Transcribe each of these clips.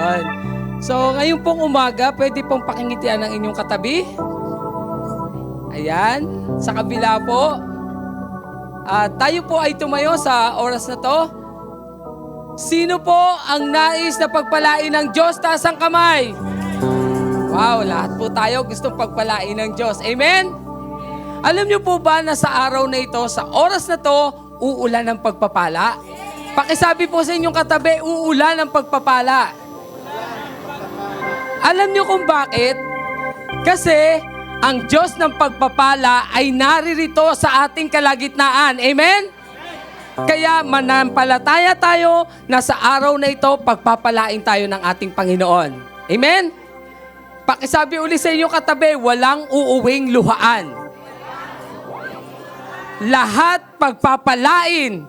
Yan. So, ngayon pong umaga, pwede pong pakingitian ng inyong katabi. Ayan. Sa kabila po. Tayo po ay tumayo sa oras na to. Sino po ang nais na pagpalain ng Diyos? Taas ang kamay. Wow, lahat po tayo gustong pagpalain ng Diyos. Amen? Alam niyo po ba na sa araw na ito, sa oras na to, uulan ng pagpapala? Pakisabi po sa inyong katabi, uulan ng pagpapala. Alam niyo kung bakit? Kasi ang Diyos ng pagpapala ay naririto sa ating kalagitnaan. Amen? Kaya manampalataya tayo na sa araw na ito, pagpapalain tayo ng ating Panginoon. Amen? Pakisabi uli sa inyong katabi, walang uuwing luhaan. Lahat pagpapalain.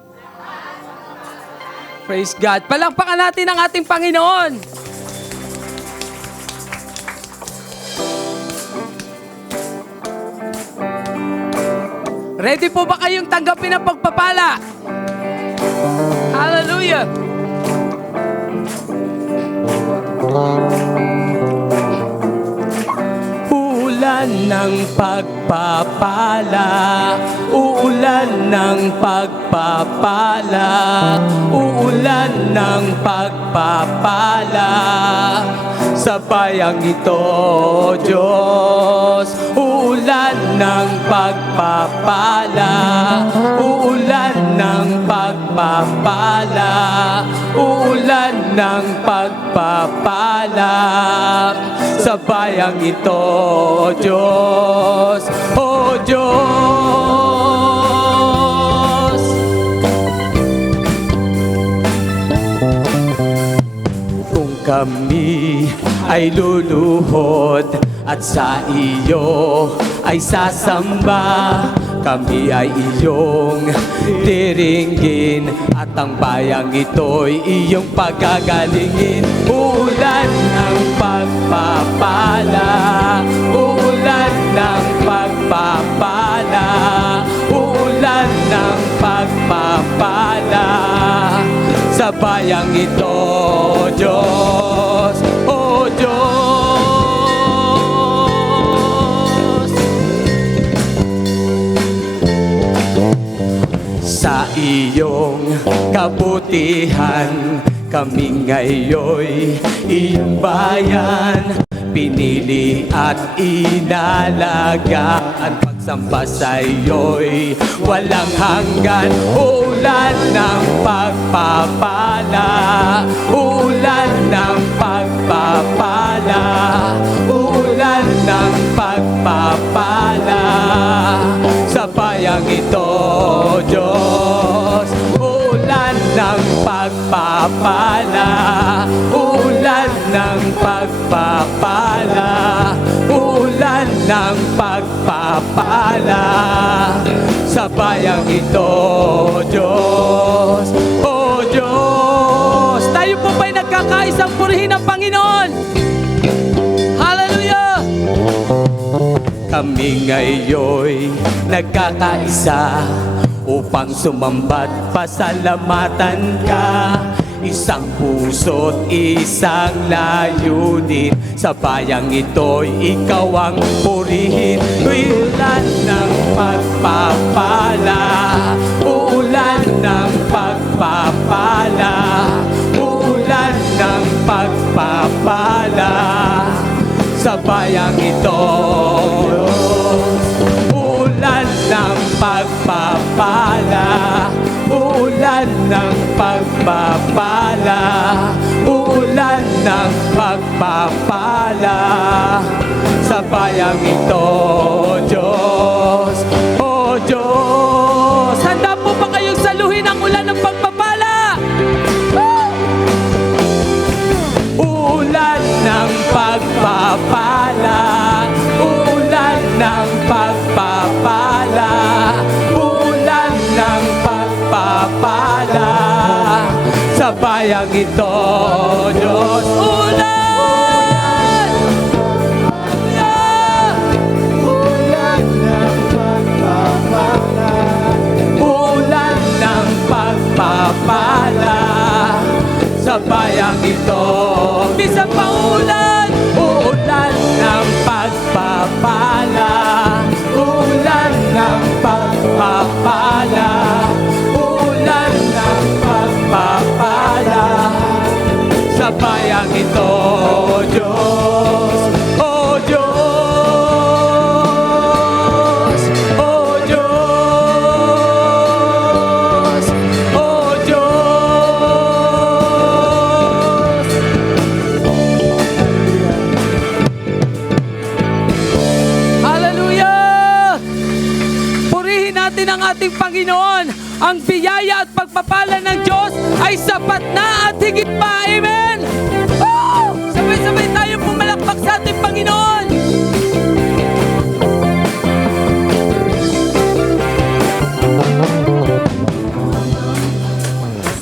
Praise God. Palakpakan natin ang ating Panginoon. Ready po ba kayong tanggapin ang pagpapala? Hallelujah! Uulan ng pagpapala, uulan ng pagpapala, uulan ng pagpapala sa bayang ito, Diyos. Uulan ng pagpapala, uulan ng pagpapala, uulan ng pagpapala sa bayang ito, Diyos. O Diyos. Kung kami ay luluhod at sa iyo ay sasamba, kami ay iyong diringgin at ang bayang ito'y iyong pagagalingin. Ulan ng pagpapala, ulan ng pagpapala, ulan ng pagpapala sa bayang ito, Diyos. O Diyos. Sa iyong kabutihan, kami ngayon'y iyong bayan, pinili at inalagaan. Pagsamba sa iyo'y walang hanggan. Ulan ng pagpapala, ulan ng pagpapala, ulan ng pagpapala sa bayang ito, Diyos. Ulan ng pagpapala, ulan ng pagpapala, ulan ng pagpapala sa bayang ito, Diyos. O Diyos, tayo po ba'y nagkakaisang purihin ang Panginoon? Hallelujah! Kami ngayon'y nagkakaisa upang sumamba't pasalamatan ka. Isang puso't isang layunin, sa bayang ito'y ikaw ang purihin. Ulan ng pagpapala, ulan ng pagpapala, ulan ng pagpapala sa bayang ito. Ulan ng pagpapala, ulan ng pagpapala, ulan ng pagpapala sa bayang ito, Diyos. O Diyos, handa po ba kayong saluhin ang ulan ng pagpapala? Ulan ng pagpapala, ulan ng pagpapala, ulan ng pagpapala sa bayang ito, Diyos. Ulan! Ulan ng pagpapala, ulan ng pagpapala sa sa bayang ito. Minsan pa ulan, uulan ng pagpapala, ulan ng pagpapala, ulan ng pagpapala sa bayang ito, Diyos. Oh Diyos, oh Diyos, oh Diyos. Hallelujah! Purihin natin ang ating Panginoon. Ang biyaya at pagpapala ng Diyos ay sapat na at higit pa. Amen! Oh! Sabay-sabay tayo pumalakpak sa ating Panginoon.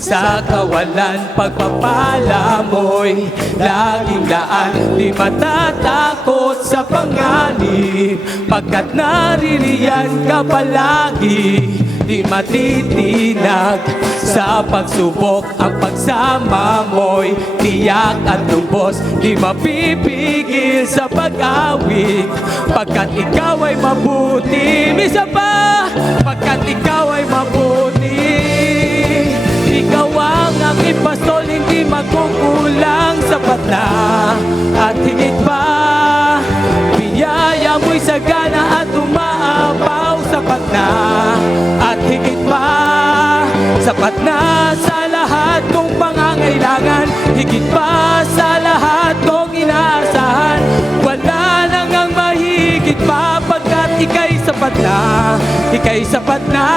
Sa kawalan pagpapala mo'y laging daan, di matatakot sa panganib, pagkat naririyan ka palagi, di matitinag sa pagsubok. Ang pagsama mo'y tiyak at lubos, di mapipigil sa pag-awit, pagkat ikaw ay mabuti. Misa pa, pagkat ikaw ay mabuti. Ikaw ang aking pastol, hindi magkukulang, sapat na at higit pa. Biyaya mo'y sagana at umaapaw, sapat na at higit pa. Sapat na sa lahat kong pangangailangan, higit pa sa lahat kong inaasahan. Wala nang ang mahigit pa, pagkat ika'y sapat na, ika'y sapat na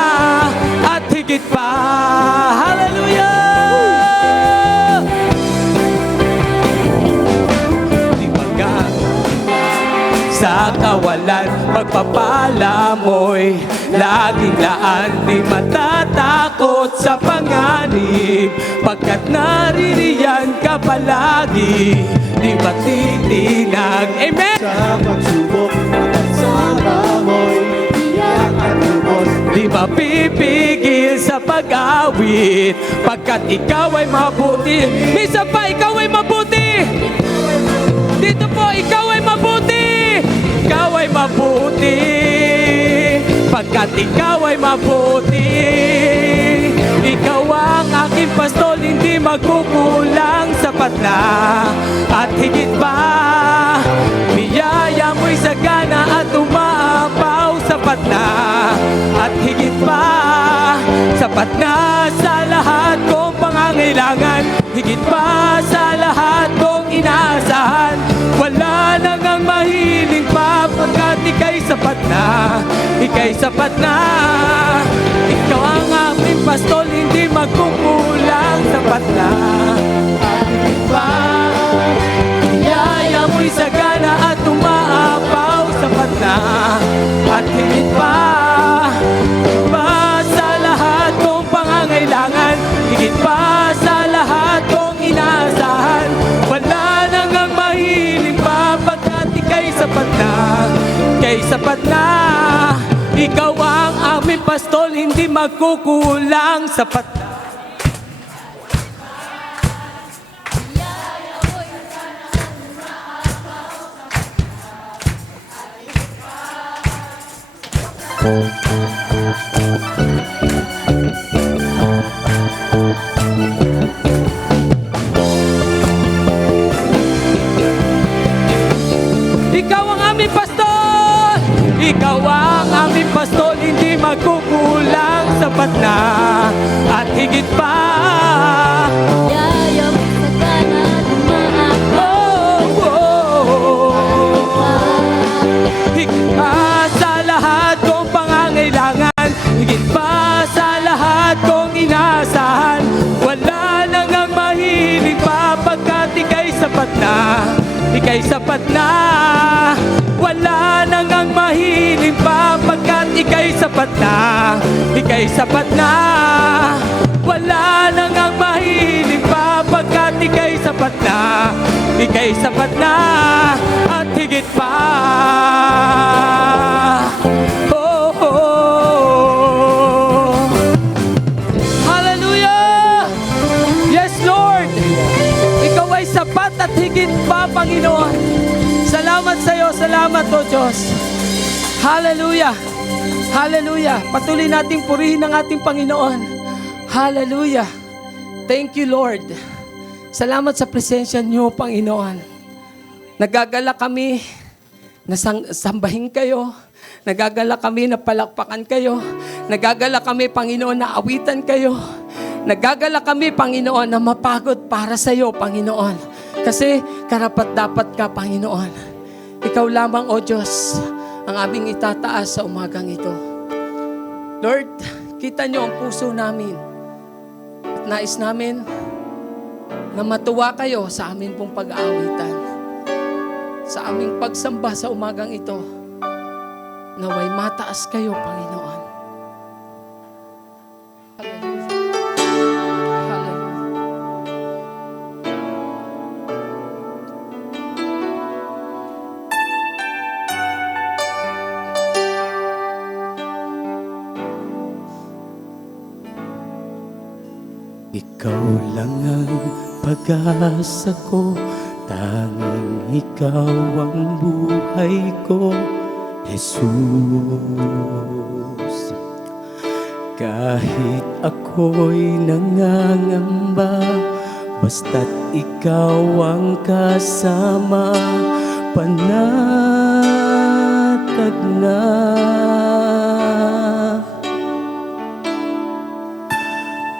at higit pa. Hallelujah! Di magang sa kawalan pagpapala mo'y laging laan, di matatakot sa panganib, pagkat naririyan ka palagi, di matitinag. Amen! Sa pagsubok at sama mo'y tiyak at lubos, Di mapipigil sa pag-awit, pagkat ikaw ay mabuti. Minsan pa, ikaw ay mabuti. Dito po, ikaw ay mabuti. Ikaw ay mabuti, pagkat ikaw ay mabuti. Ikaw ang aking pastol, hindi magkukulang, sapat na at higit pa. Biyaya mo'y sagana at umaapaw, sapat na at higit pa. Sapat na sa lahat kong pangangailangan, higit pa sa lahat kong inaasahan. Wala nang ang mahiling pa, pagkat ika'y sapat na, ika'y sapat na. Ikaw ang aking pastol, hindi magkukulang, sapat na at higit pa. Biyaya mo'y sagana at umaapaw, sapat na at higit pa. Pa sa lahat kong pangangailangan, higit pa sa lahat kong inaasahan. Wala nang ang mahiling pa, pagkat ika'y sapat na, ika'y sapat na. Ikaw ang aming pastol, hindi magkukulang, sapat na. Ikaw ang aming pastol, ikaw ang aming pastol, hindi magkukulang, sapat na at higit pa. Biyaya mo'y sagana at umaapaw, Higit pa sa lahat kong pangangailangan, higit pa sa lahat kong inaasahan. Wala nang ang mahiling pa, pagkat ika'y sapat na, ika'y sapat na. Wala nang ang mahiling pa, pagkat ika'y sapat na, ika'y sapat na. Wala nang ang mahiling pa, pagkat ika'y sapat na, ika'y sapat na at higit pa. Oh, oh, oh. Hallelujah! Yes, Lord! sapat at higit pa, Panginoon. Salamat sa iyo, salamat o Diyos. Hallelujah. Hallelujah. Patuloy nating purihin ang ating Panginoon. Hallelujah. Thank you, Lord. Salamat sa presensya niyo, Panginoon. Nagagala kami na sambahin kayo. Nagagala kami na palakpakan kayo. Nagagala kami, Panginoon, na awitan kayo. Nagagala kami, Panginoon, na mapagod para sa iyo, Panginoon. Kasi karapat-dapat ka, Panginoon. Ikaw lamang, O Diyos, ang aming itataas sa umagang ito. Lord, kita niyo ang puso namin. At nais namin na matuwa kayo sa amin pong pag-aawitan. Sa aming pagsamba sa umagang ito. Naway mataas kayo, Panginoon. Hallelujah. Hallelujah. Ikaw lang ang pag-asa ko, tanging ikaw ang buhay ko, Jesus. Kahit ako'y nangangamba, basta't ikaw ang kasama, panatag na.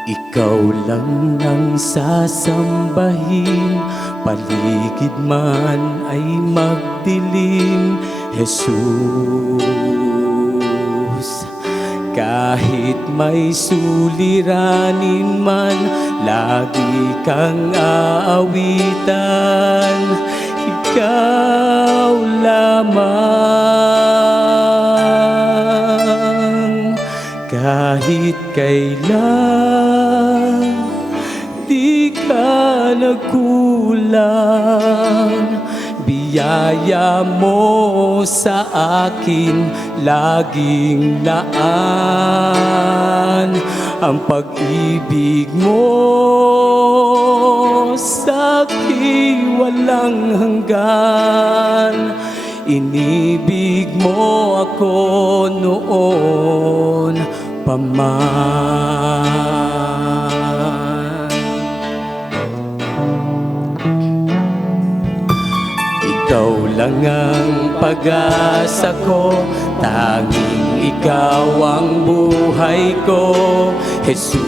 Ikaw lang ang sasambahin, paligid man ay magdilim, Jesus. Kahit may suliranin man, lagi kang aawitan, ikaw lamang. Kahit kailan di ka nagkulang, biyaya mo sa akin laging laan. Ang pag-ibig mo sa'kin walang hanggan. Inibig mo ako noon pa man. Ikaw lang ang pag-asa ko, tanging ikaw ang buhay ko, Jesus.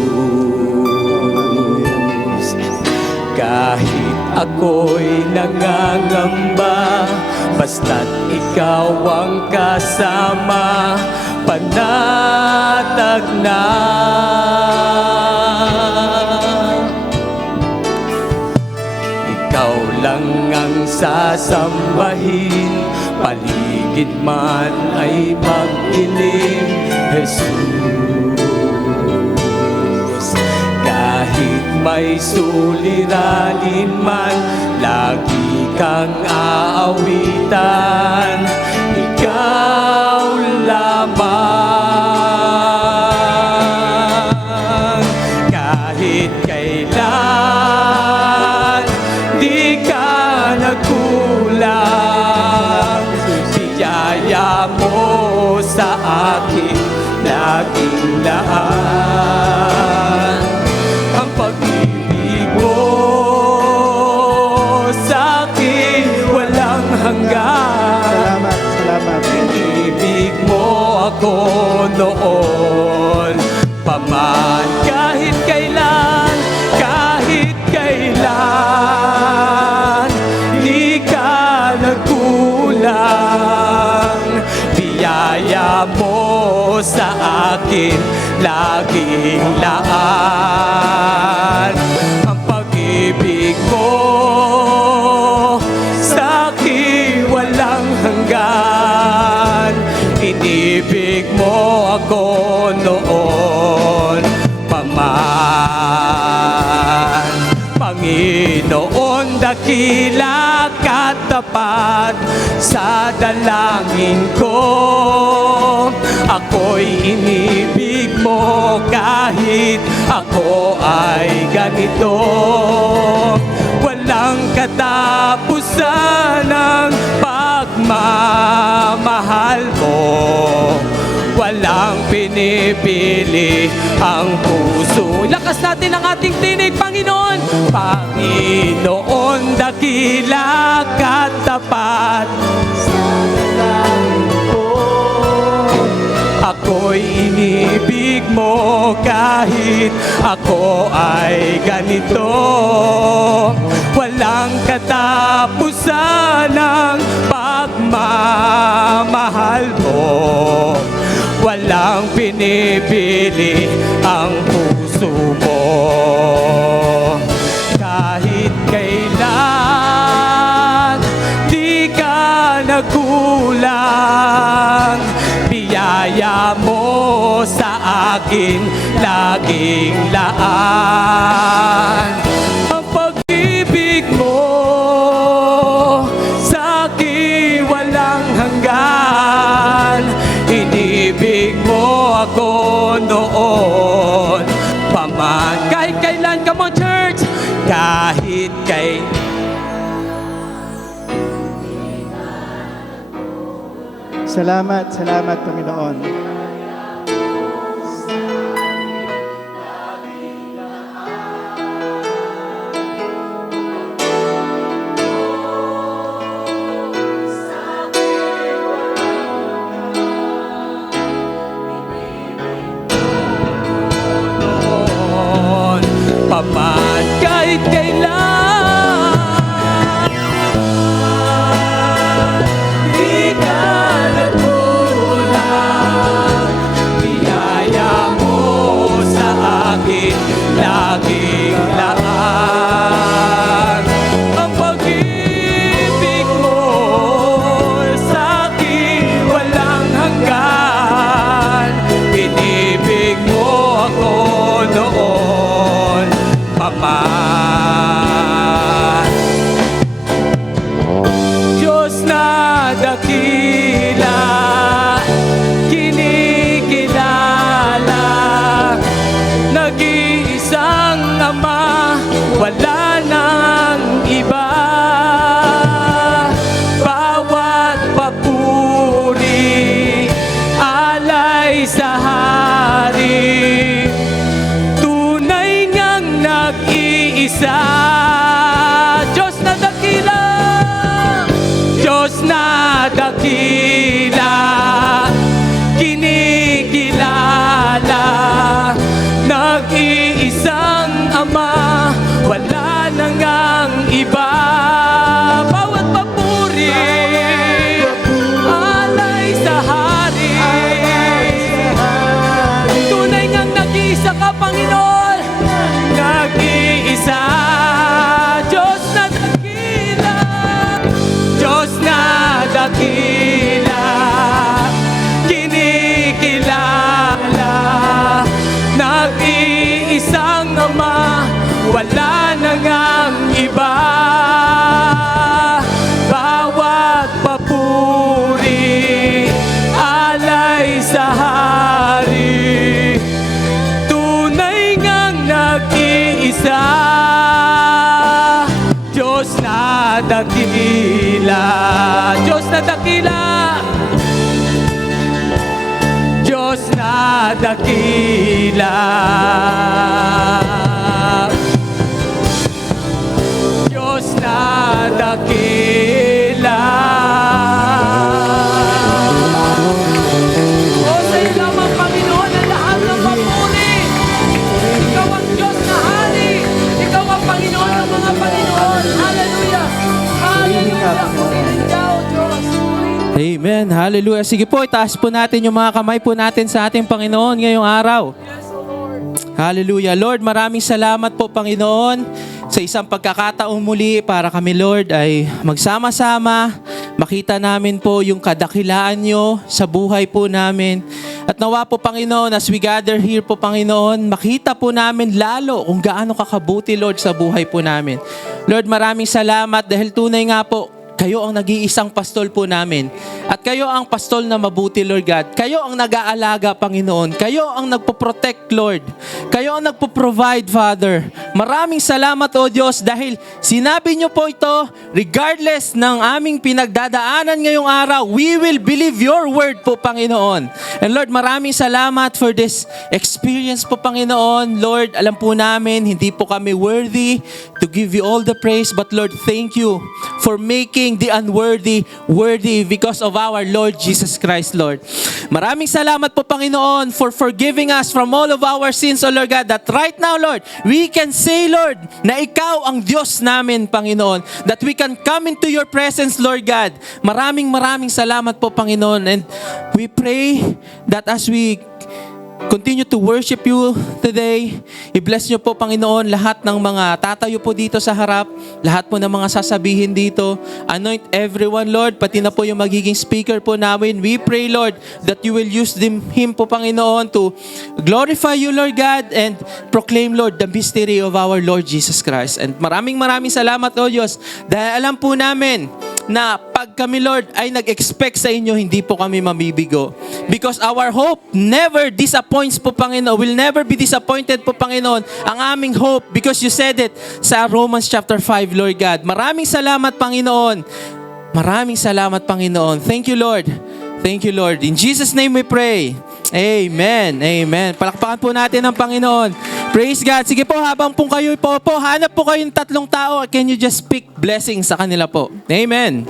Kahit ako'y nangangamba, basta't ikaw ang kasama, panatag na. Ikaw lang ang sasambahin, paligid man ay mag-ilim, Jesus. Kahit may suliranin man, lagi kang aawitan, ikaw lamang. Kahit kailan di ka nagkulang, biyaya mo sa akin laging laan. Ang pag-ibig mo sa'kin walang hanggan. Salamat. Inibig mo ako noon pa man. Kahit kailan di ka nagkulang, biyaya mo sa akin laging laan. Ang pag-ibig mo sa'kin walang hanggan. Inibig mo ako noon pa man. Panginoon, dakila katapat sa dalangin ko. Ako'y inibig mo kahit ako ay ganito. Walang katapusan ng pagmamahal mo. Walang pinipili ang puso. Lakas natin ang ating tinig, Panginoon. Panginoon, dakila ka tapat. Ako'y inibig mo kahit ako ay ganito. Walang katapusan ng pagmamahal mo. Walang pinipili ang puso mo. Kahit kailan di ka nagkulang, biyaya mo sa akin laging laan. Ang pag-ibig mo sa akin walang hanggan. Inibig mo ako noon paman. Kahit kailan, come on church, kahit kailan. Salamat, salamat Panginoon. Paman, kahit kailan di ka nagkulang, biyaya mo sa akin laging laan. Ang pag-ibig mo sa akin walang hanggan. Inibig mo ako noon paman. Diyos na dakila, kinikilala, nag-iisang Ama, wala nang iba. Bawat papuri, alay sa hari, tunay ngang nag-iisa. Diyos na dakila, Diyos na dakila, kinikilala, nag-iisang Ama, wala nang ang iba. Bawat papuri, alay sa hari, tunay ngang nag-iisa ka, Panginoon. Nag-iisa, Diyos na dakila, Diyos na dakila, kinikilala, nag-iisang Ama, wala nang ang iba. Bawat papuri, alay sa hari, tunay ngang nag-iisa. Diyos na dakila, Diyos na dakila, Diyos na dakila, Diyos na dakila. O sa iyo lamang, Panginoon, ang lahat ng papuri. Ikaw ang Diyos na hari. Ikaw ang Panginoon ng mga Panginoon. Hallelujah. Hallelujah. Purihin ka, O Diyos. Amen. Hallelujah. Sige po, itaas po natin yung mga kamay po natin sa ating Panginoon ngayong araw. Yes, O Lord. Hallelujah. Lord, maraming salamat po, Panginoon, sa isang pagkakataong muli para kami, Lord, ay magsama-sama, makita namin po yung kadakilaan nyo sa buhay po namin. At nawa po, Panginoon, as we gather here po, Panginoon, makita po namin lalo kung gaano kakabuti, Lord, sa buhay po namin. Lord, maraming salamat dahil tunay nga po, kayo ang nag-iisang pastol po namin. At kayo ang pastol na mabuti, Lord God. Kayo ang nag-aalaga, Panginoon. Kayo ang nagpo-protect, Lord. Kayo ang nagpo-provide, Father. Maraming salamat, O Diyos, dahil sinabi niyo po ito, regardless ng aming pinagdadaanan ngayong araw, we will believe your word po, Panginoon. And Lord, maraming salamat for this experience po, Panginoon. Lord, alam po namin, hindi po kami worthy to give you all the praise, but Lord, thank you for making the unworthy worthy because of our Lord Jesus Christ, Lord. Maraming salamat po, Panginoon, for forgiving us from all of our sins, O Lord God, that right now, Lord, we can say, Lord, na Ikaw ang Diyos namin, Panginoon, that we can come into your presence, Lord God. Maraming salamat po, Panginoon, and we pray that as we continue to worship you today, i-bless niyo po, Panginoon, lahat ng mga tatayo po dito sa harap, lahat po ng mga sasabihin dito. Anoint everyone, Lord, pati na po yung magiging speaker po namin. We pray, Lord, that you will use him po, Panginoon, to glorify you, Lord God, and proclaim, Lord, the mystery of our Lord Jesus Christ. And maraming salamat, O Diyos, dahil alam po namin na pag kami, Lord, ay nag-expect sa inyo, hindi po kami mabibigo. Because our hope never disappoints po, Panginoon. Will never be disappointed po, Panginoon, ang aming hope, because you said it sa Romans chapter 5, Lord God. Maraming salamat, Panginoon. Maraming salamat, Panginoon. Thank you, Lord. Thank you, Lord. In Jesus' name we pray. Amen. Amen. Palakpakan po natin ang Panginoon. Praise God. Sige po, habang po kayo po, hanap po kayong tatlong tao. Can you just speak blessings sa kanila po? Amen.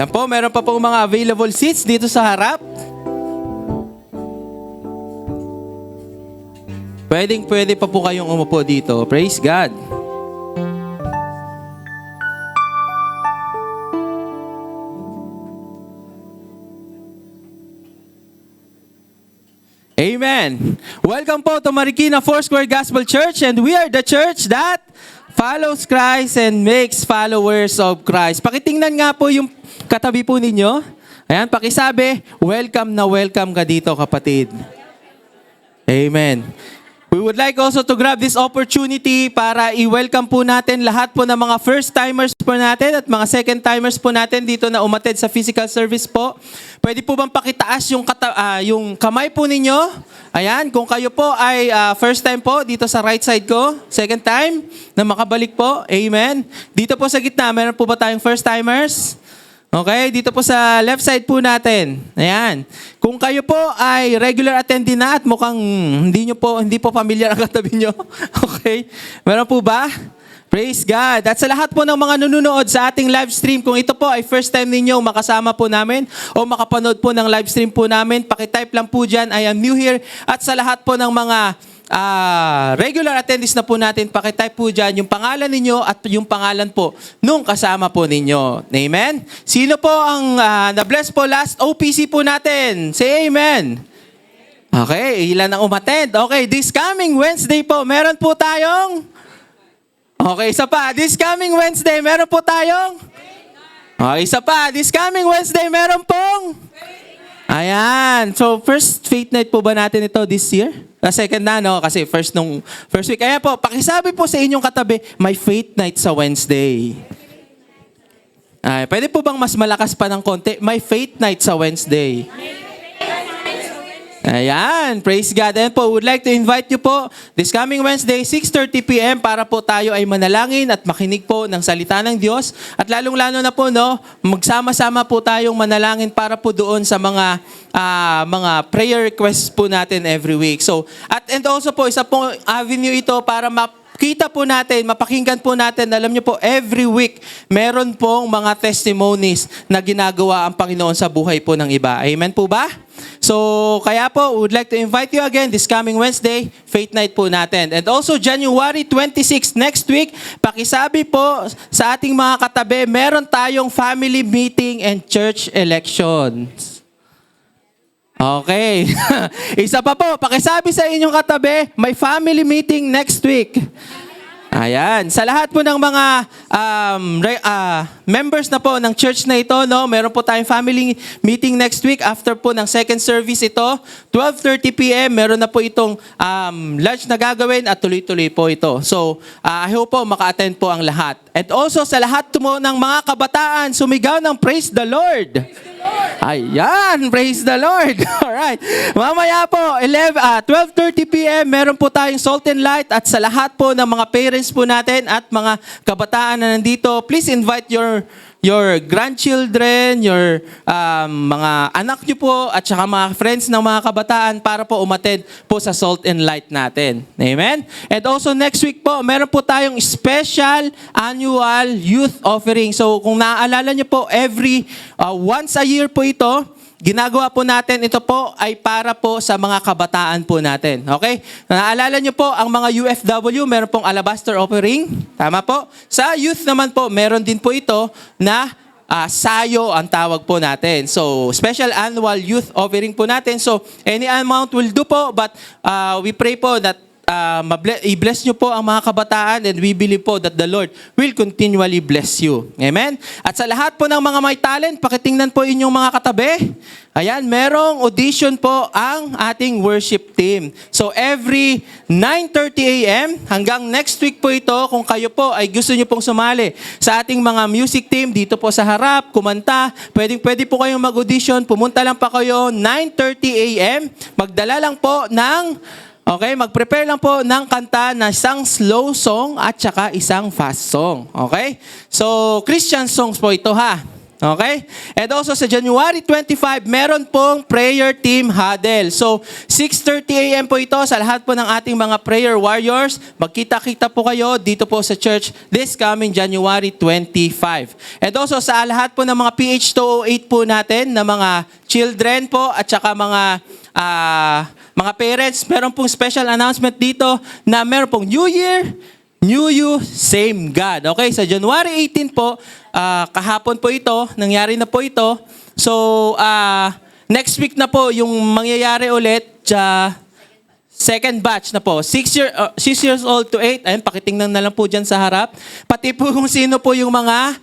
Yan po, meron pa po mga available seats dito sa harap. Pwede pa po kayong umupo dito. Praise God. Amen. Welcome po to Marikina Foursquare Gospel Church, and we are the church that follows Christ and makes followers of Christ. Pakitingnan nga po yung katabi po ninyo. Ayan, pakisabi, welcome na welcome ka dito, kapatid. Amen. We would like also to grab this opportunity para i-welcome po natin lahat po ng mga first-timers po natin at mga second-timers po natin dito na umattend sa physical service po. Pwede po bang pakitaas yung kamay po ninyo? Ayan, kung kayo po ay first time po dito sa right side ko, second time na makabalik po, amen. Dito po sa gitna, meron po ba tayong first-timers? Okay, dito po sa left side po natin. Ayan. Kung kayo po ay regular attendee na at mukhang hindi po familiar ang katabi nyo. Okay? Meron po ba? Praise God. At sa lahat po ng mga nanonood sa ating live stream, kung ito po ay first time ninyo makasama po namin o makapanood po ng live stream po namin, pakitype lang po dyan, I am new here. At sa lahat po ng mga regular attendees na po natin, pakitype po dyan yung pangalan ninyo at yung pangalan po nung kasama po ninyo. Amen? Sino po ang na-bless po last OPC po natin? Say amen. Okay, ilan ang umattend? Okay, this coming Wednesday po, meron po tayong... Okay, isa pa. This coming Wednesday, meron po tayong... Okay, isa pa. This coming Wednesday, meron pong... Ayan. So, first faith night po ba natin ito this year? Second na, no? Kasi first week. Ayan po, pakisabi po sa inyong katabi, may faith night sa Wednesday. Ay, pwede po bang mas malakas pa ng konti? May faith night sa Wednesday. Ayan, praise God. Ayan po, would like to invite you po this coming Wednesday, 6:30 p.m. para po tayo ay manalangin at makinig po ng salita ng Diyos. At lalong-lalo na po, no, magsama-sama po tayong manalangin para po doon sa mga prayer requests po natin every week. So, and also po, isa pong avenue ito para makita po natin, mapakinggan po natin, alam niyo po, every week, meron pong mga testimonies na ginagawa ang Panginoon sa buhay po ng iba. Amen po ba? So, kaya po, would like to invite you again this coming Wednesday, Faith Night po natin. And also, January 26, next week, pakisabi po sa ating mga katabi, meron tayong family meeting and church elections. Okay. Isa pa po, pakisabi sa inyong katabi, may family meeting next week. Ayan. Sa lahat po ng mga members na po ng church na ito, no, meron po tayong family meeting next week after po ng second service ito. 12:30 p.m. meron na po itong lunch na gagawin at tuloy-tuloy po ito. So, I hope po maka-attend po ang lahat. And also sa lahat po ng mga kabataan, sumigaw ng praise the Lord. Ayan, praise the Lord. Alright. Mamaya po, 12:30 p.m. meron po tayong Salt and Light at sa lahat po ng mga parents po natin at mga kabataan na nandito, please invite your grandchildren, your mga anak nyo po at saka mga friends ng mga kabataan para po umattend po sa Salt and Light natin. Amen? And also next week po, meron po tayong special annual youth offering. So kung naaalala nyo po, once a year po ito, ginagawa po natin, ito po ay para po sa mga kabataan po natin. Okay? Naalala nyo po, ang mga UFW, meron pong alabaster offering. Tama po? Sa youth naman po, meron din po ito na sayo ang tawag po natin. So, special annual youth offering po natin. So, any amount will do po, but we pray po that i-bless nyo po ang mga kabataan and we believe po that the Lord will continually bless you. Amen? At sa lahat po ng mga may talent, pakitingnan po inyong mga katabi. Ayan, merong audition po ang ating worship team. So every 9:30 a.m. hanggang next week po ito, kung kayo po ay gusto nyo pong sumali sa ating mga music team dito po sa harap, kumanta, pwede po kayong mag-audition, pumunta lang pa kayo 9:30 a.m. Magdala lang po ng mag-prepare lang po ng kanta na isang slow song at saka isang fast song. Okay? So, Christian songs po ito ha. Okay? And also sa January 25, meron pong prayer team huddle. So, 6:30 a.m. po ito sa lahat po ng ating mga prayer warriors. Magkita-kita po kayo dito po sa church this coming January 25. And also sa lahat po ng mga PH208 po natin, na mga children po at saka mga parents, meron pong special announcement dito na meron pong New Year, New You, Same God. Okay, sa January 18 po, kahapon po ito, nangyari na po ito. So, next week na po yung mangyayari ulit sa second batch na po. 6 years old to 8. Ayun, pakitingnan na lang po dyan sa harap. Pati po kung sino po yung mga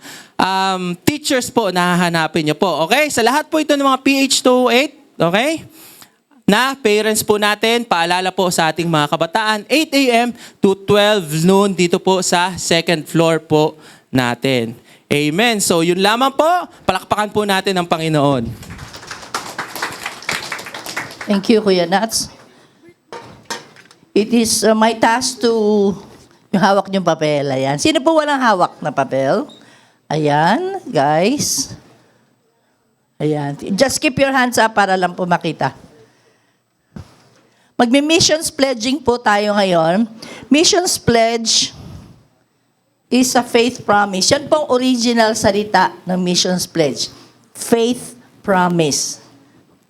teachers po na hahanapin nyo po. Okay, sa lahat po ito ng mga PH208, okay? Na parents po natin, paalala po sa ating mga kabataan, 8 a.m. to 12 noon dito po sa second floor po natin. Amen. So yun lamang po, palakpakan po natin ang Panginoon. Thank you, Kuya Nats. It is my task to yung hawak niyong papel. Ayan. Sino po walang hawak na papel? Ayan, guys. Ayan. Just keep your hands up para lang po makita. Magmi-missions pledging po tayo ngayon. Missions pledge is a faith promise. Yan pong original salita ng missions pledge. Faith promise.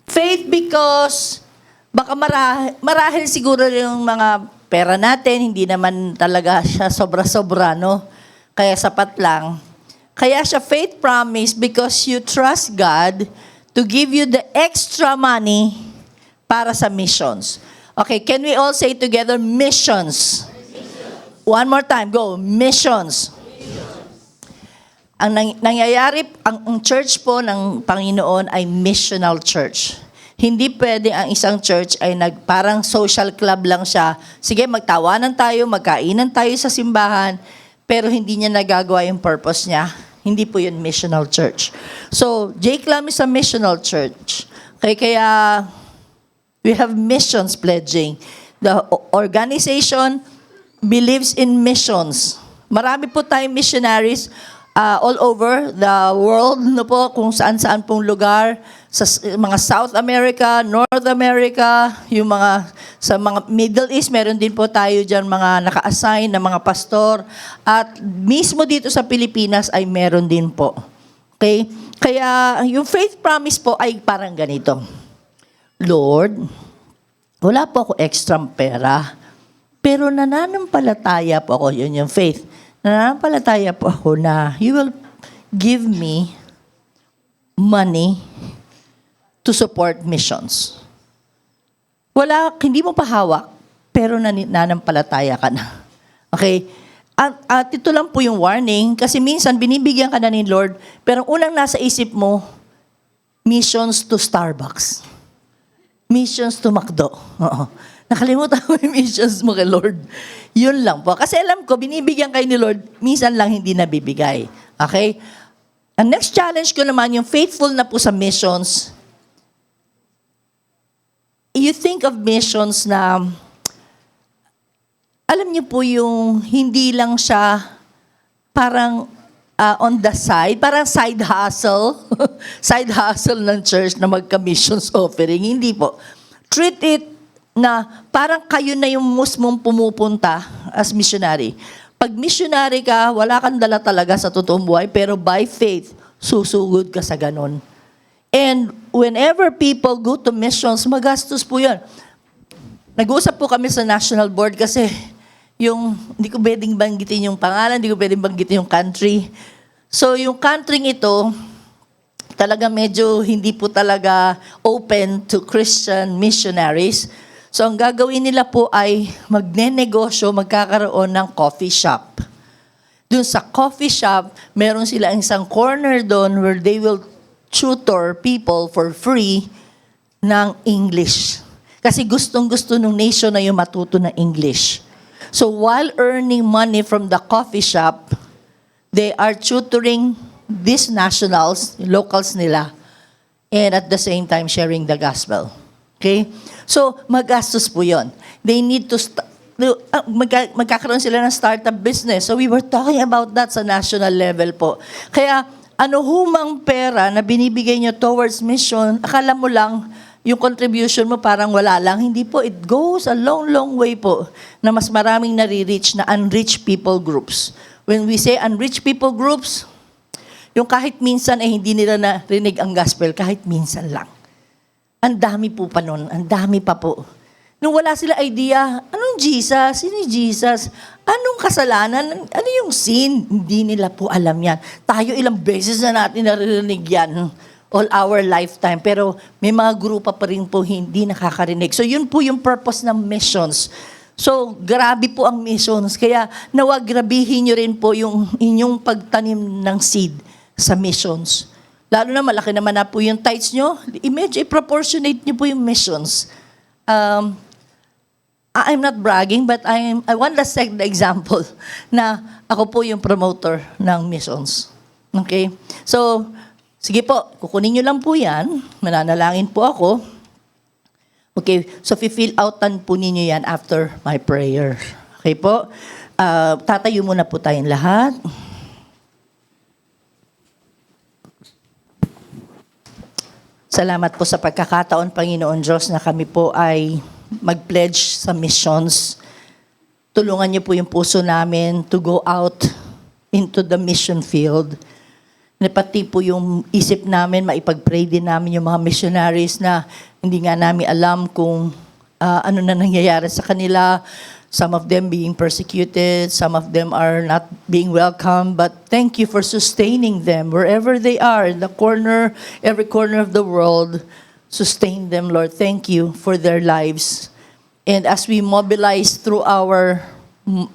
Faith because baka marahil siguro yung mga pera natin, hindi naman talaga siya sobra-sobra, no? Kaya sapat lang. Kaya siya faith promise because you trust God to give you the extra money para sa missions. Okay, can we all say together, missions? One more time, go, missions. Ang nangyayari, ang church po ng Panginoon ay missional church. Hindi pwede ang isang church ay parang social club lang siya. Sige, magtawanan tayo, magkainan tayo sa simbahan, pero hindi niya nagagawa yung purpose niya. Hindi po yun missional church. So, J-Clam is a missional church. Kaya we have missions pledging. The organization believes in missions. Marami po tayong missionaries all over the world, no po, kung saan-saan pong lugar, sa mga South America, North America, yung sa mga Middle East, meron din po tayo dyan mga naka-assign na mga pastor. At mismo dito sa Pilipinas ay meron din po. Okay? Kaya yung faith promise po ay parang ganito. Lord, wala po ako extra pera, pero nananampalataya po ako, yun yung faith. Nananampalataya po ako na you will give me money to support missions. Hindi mo pa hawak, pero nananampalataya ka na. Okay? At ito lang po yung warning, kasi minsan binibigyan ka na ni Lord, pero unang nasa isip mo, missions to Starbucks. Missions to McDo. Oo. Nakalimutan mo yung missions mo kay Lord. Yun lang po. Kasi alam ko, binibigyan kayo ni Lord, minsan lang hindi nabibigay. Okay? Ang next challenge ko naman, yung faithful na po sa missions. You think of missions na, alam niyo po yung hindi lang siya parang on the side, parang side hustle, side hustle ng church na magka-missions offering. Hindi po. Treat it na parang kayo na yung musmong pumupunta as missionary. Pag missionary ka, wala kang dala talaga sa totoong buhay, pero by faith, susugod ka sa ganon. And whenever people go to missions, magastos po yan. Nag-uusap po kami sa national board kasi hindi ko pwedeng banggitin yung pangalan, hindi ko pwedeng banggitin yung country. So yung country ito, talaga medyo hindi po talaga open to Christian missionaries. So ang gagawin nila po ay magnenegosyo, magkakaroon ng coffee shop. Doon sa coffee shop, meron sila isang corner doon where they will tutor people for free ng English. Kasi gustong-gusto ng nation na yung matuto ng English. So while earning money from the coffee shop, they are tutoring these nationals, locals nila, and at the same time sharing the gospel. Okay? So magastos po yun. They need to magkakaroon sila ng startup business. So we were talking about that sa national level po. Kaya ano humang pera na binibigay nyo towards mission, akala mo lang yung contribution mo parang wala lang. Hindi po, it goes a long, long way po na mas maraming nare-reach na unreached people groups. When we say unreached people groups, yung kahit minsan ay hindi nila narinig ang gospel, kahit minsan lang. Ang dami po pa nun, ang dami pa po. Nung wala sila idea, anong Jesus? Sino yung Jesus? Anong kasalanan? Ano yung sin? Hindi nila po alam yan. Tayo ilang beses na natin narinig yan all our lifetime. Pero may mga grupo pa rin po hindi nakakarinig. So yun po yung purpose ng missions. So grabe po ang missions. Kaya nawag grabihin nyo rin po yung inyong pagtanim ng seed sa missions. Lalo na malaki naman na po yung tithes nyo. I-proportionate nyo po yung missions. I'm not bragging, but I want to set the example na ako po yung promoter ng missions. Okay? So, sige po, kukunin nyo lang po yan. Mananalangin po ako. Okay, so fill outan po ninyo yan after my prayer. Okay po? Tatayo muna po tayong lahat. Salamat po sa pagkakataon, Panginoon Diyos, na kami po ay mag-pledge sa missions. Tulungan niyo po yung puso namin to go out into the mission field. Na pati po yung isip namin, maipag-pray din namin yung mga missionaries na hindi nga namin alam kung ano na nangyayari sa kanila. Some of them being persecuted, some of them are not being welcome, but thank you for sustaining them wherever they are, in the corner, every corner of the world. Sustain them, Lord. Thank you for their lives. And as we mobilize through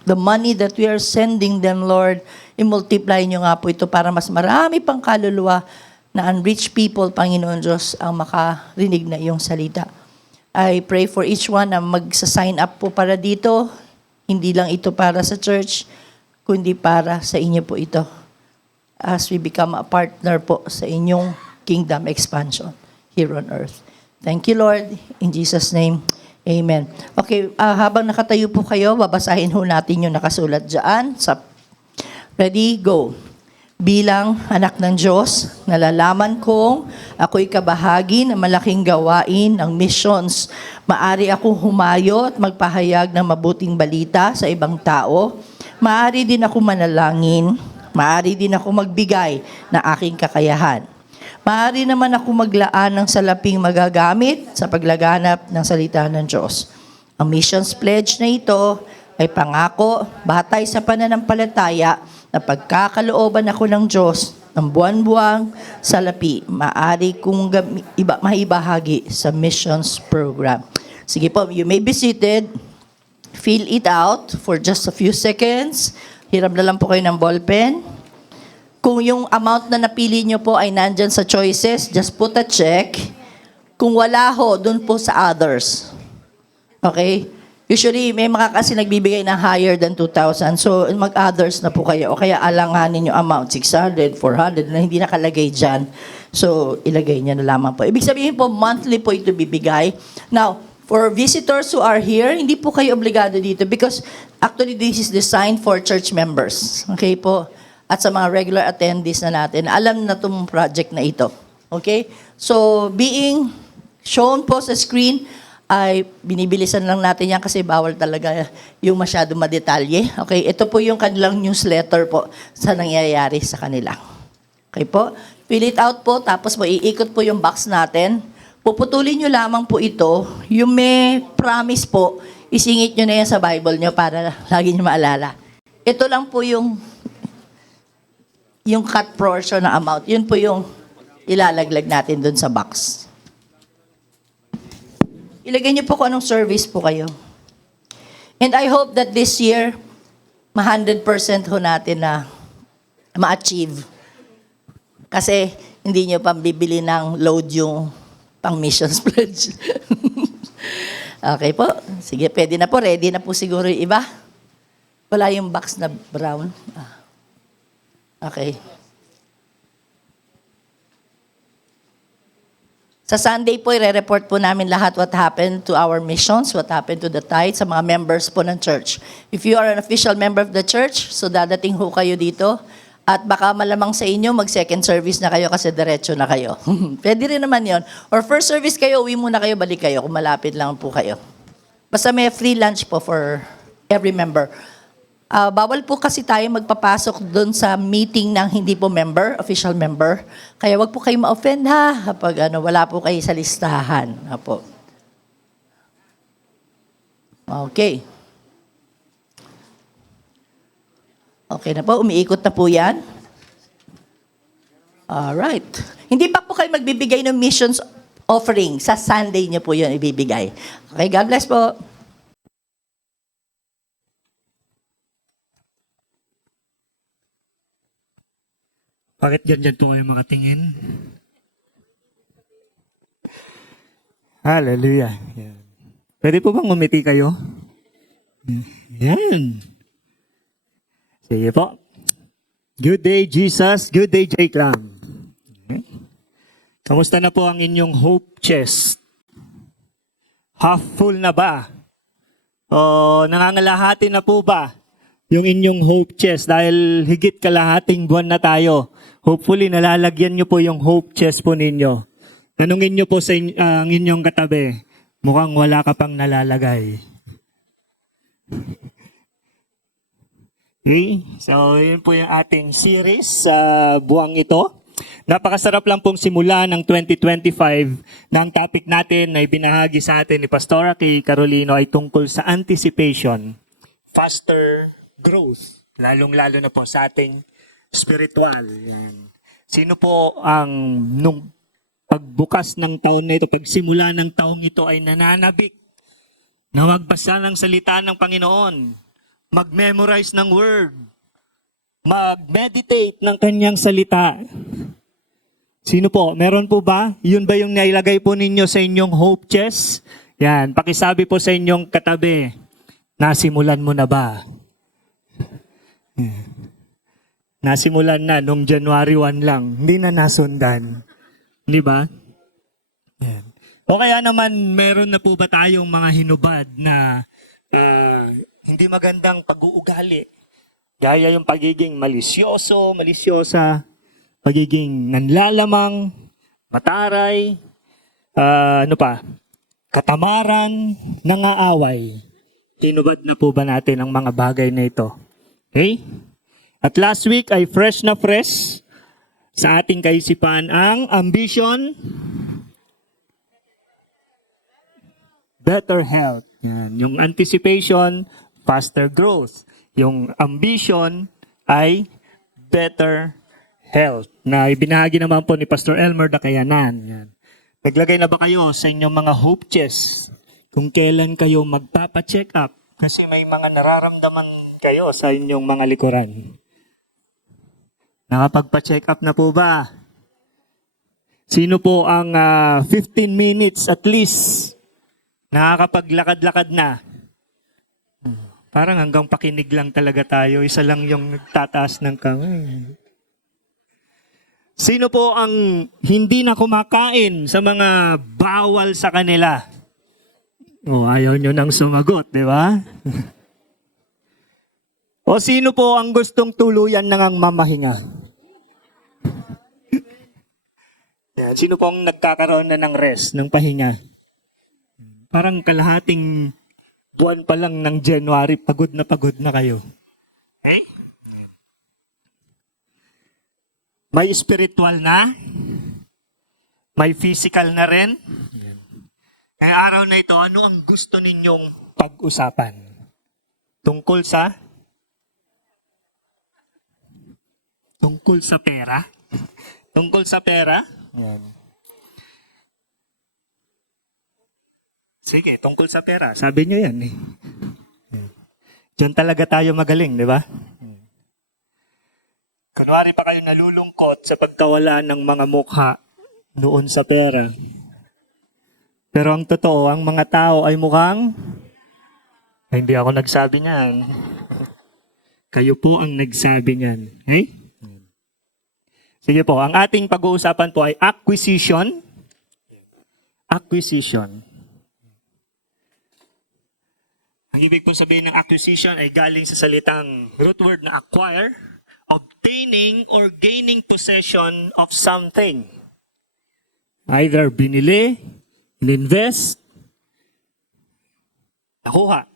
the money that we are sending them, Lord, i-multiply nyo nga po ito para mas marami pang kaluluwa na unreached people, Panginoon Diyos, ang makarinig na iyong salita. I pray for each one na magsa-sign up po para dito. Hindi lang ito para sa church, kundi para sa inyo po ito. As we become a partner po sa inyong kingdom expansion here on earth. Thank you, Lord. In Jesus' name, amen. Okay, habang nakatayo po kayo, babasahin ho natin yung nakasulat dyan. Ready, go. Bilang anak ng Diyos, nalalaman kong ako'y kabahagi ng malaking gawain ng missions. Maari akong humayo at magpahayag ng mabuting balita sa ibang tao. Maari din ako manalangin. Maari din ako magbigay ng aking kakayahan. Maari naman ako maglaan ng salaping magagamit sa paglaganap ng salita ng Diyos. Ang missions pledge na ito ay pangako batay sa pananampalataya na pagkakalooban ako ng Diyos ng buwan-buwang salapi, maaari kong maibahagi sa missions program. Sige po, you may be seated. Fill it out for just a few seconds. Hiram na lang po kayo ng ballpen. Kung yung amount na napili nyo po ay nandyan sa choices, just put a check. Kung wala ho, dun po sa others. Okay? Usually, may mga kasi nagbibigay ng higher than 2,000. So, mag-others na po kayo. O kaya alanganin yung amount, 600, 400, na hindi nakalagay dyan. So, ilagay niya na lamang po. Ibig sabihin po, monthly po ito bibigay. Now, for visitors who are here, hindi po kayo obligado dito because actually this is designed for church members. Okay po? At sa mga regular attendees na natin, alam na itong project na ito. Okay? So, being shown po sa screen, ay binibilisan lang natin yan kasi bawal talaga yung masyado madetalye. Okay? Ito po yung kanilang newsletter po sa nangyayari sa kanila. Okay po? Fill it out po, tapos po iikot po yung box natin. Puputulin nyo lamang po ito. Yung may promise po, isingit nyo na yan sa Bible nyo para lagi nyo maalala. Ito lang po yung cut portion na amount. Yun po yung ilalaglag natin dun sa box. Ilagay niyo po kung anong service po kayo. And I hope that this year, 100% ho natin na ma-achieve. Kasi hindi niyo pang bibili ng load yung pang missions pledge. Okay po. Sige, pwede na po. Ready na po siguro yung iba. Wala yung box na brown. Okay. Sa Sunday po, i-report po namin lahat what happened to our missions, what happened to the tithe, sa mga members po ng church. If you are an official member of the church, so dadating ho kayo dito, at baka malamang sa inyo, mag-second service na kayo kasi diretso na kayo. Pwede rin naman yon. Or first service kayo, uwi muna kayo, balik kayo, kung malapit lang po kayo. Basta may free lunch po for every member. Bawal po kasi tayo magpapasok doon sa meeting ng hindi po member, official member. Kaya wag po kayo ma-offend ha, kapag wala po kayo sa listahan. Apo. Okay. Okay na po, umiikot na po yan. Alright. Hindi pa po kayo magbibigay ng missions offering. Sa Sunday niyo po yun ibibigay. Okay, God bless po. Bakit ganyan po kayo makatingin? Hallelujah. Yan. Pwede po bang umiti kayo? Yan. Sige po. Good day, Jesus. Good day, Jake Lam. Kamusta na po ang inyong hope chest? Half full na ba? O nangangalahati na po ba yung inyong hope chest dahil higit kalahating buwan na tayo? Hopefully, nalalagyan nyo po yung hope chest po ninyo. Tanungin nyo po sa ang inyong katabi, mukhang wala ka pang nalalagay. Okay, so yun po yung ating series sa buwang ito. Napakasarap lang pong simula ng 2025 na ang topic natin na ibinahagi sa atin ni Pastora Kay Carolino ay tungkol sa anticipation, faster growth, lalong-lalo na po sa ating spiritual. Yan. Sino po ang nung pagbukas ng taon na ito, pagsimula ng taong ito ay nananabik na magbasa ng salita ng Panginoon, mag-memorize ng word, mag-meditate ng kanyang salita? Sino po? Meron po ba? Yun ba yung nailagay po ninyo sa inyong hope chest? Yan. Pakisabi po sa inyong katabi, nasimulan mo na ba? Nasimulan na nung January 1 lang. Hindi na nasundan. Di ba? Yan. O kaya naman, meron na po ba tayong mga hinubad na hindi magandang pag-uugali? Gaya yung pagiging malisyoso, malisyosa, pagiging nanlalamang, mataray, katamaran, nangaaway. Hinubad na po ba natin ang mga bagay na ito? Okay? At last week ay fresh na fresh sa ating kaisipan ang ambition, better health. Yan. Yung anticipation, faster growth. Yung ambition ay better health. Na ibinahagi naman po ni Pastor Elmer Dakayanan. Yan. Naglagay na ba kayo sa inyong mga hope chest kung kailan kayo magpapa-check up? Kasi may mga nararamdaman kayo sa inyong mga likuran. Nakapagpa-check up na po ba? Sino po ang 15 minutes at least nakakapaglakad-lakad na? Parang hanggang pakinig lang talaga tayo. Isa lang yung nagtataas ng kamay. Sino po ang hindi na kumakain sa mga bawal sa kanila? Ayaw nyo nang sumagot, di ba? O sino po ang gustong tuluyan nang mamahinga? Yan. Sino po ang nagkakaroon na ng rest, ng pahinga? Parang kalahating buwan pa lang ng January, pagod na kayo. Okay? May spiritual na, may physical na rin. Ngayong araw na ito, ano ang gusto ninyong pag-usapan? Tungkol sa pera? Tungkol sa pera? Yan. Sige, tungkol sa pera. Sabi nyo yan eh. Diyan talaga tayo magaling, di ba? Kunwari pa kayo nalulungkot sa pagkawala ng mga mukha noon sa pera. Pero ang totoo, ang mga tao ay mukhang hindi ako nagsabi niyan. Kayo po ang nagsabi niyan. Okay? Sige po, ang ating pag-uusapan po ay acquisition. Acquisition. Ang ibig po sabihin ng acquisition ay galing sa salitang root word na acquire, obtaining or gaining possession of something. Either binili, ininvest, nakuha.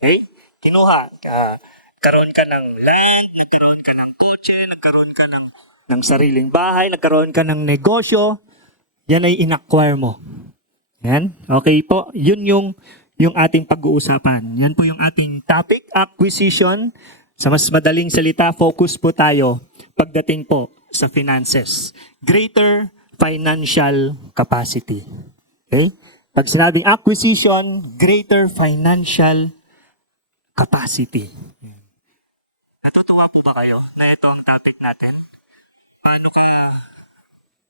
Okay? Kinuha. Nagkaroon ka ng land, nagkaroon ka ng kotse, nagkaroon ka ng sariling bahay, nagkaroon ka ng negosyo. Yan ay in-acquire mo. Yan. Okay po. Yun yung ating pag-uusapan. Yan po yung ating topic, acquisition. Sa mas madaling salita, focus po tayo pagdating po sa finances. Greater financial capacity. Okay? Pag sinabing acquisition, greater financial capacity. Natutuwa po ba kayo na ito ang topic natin? Paano ka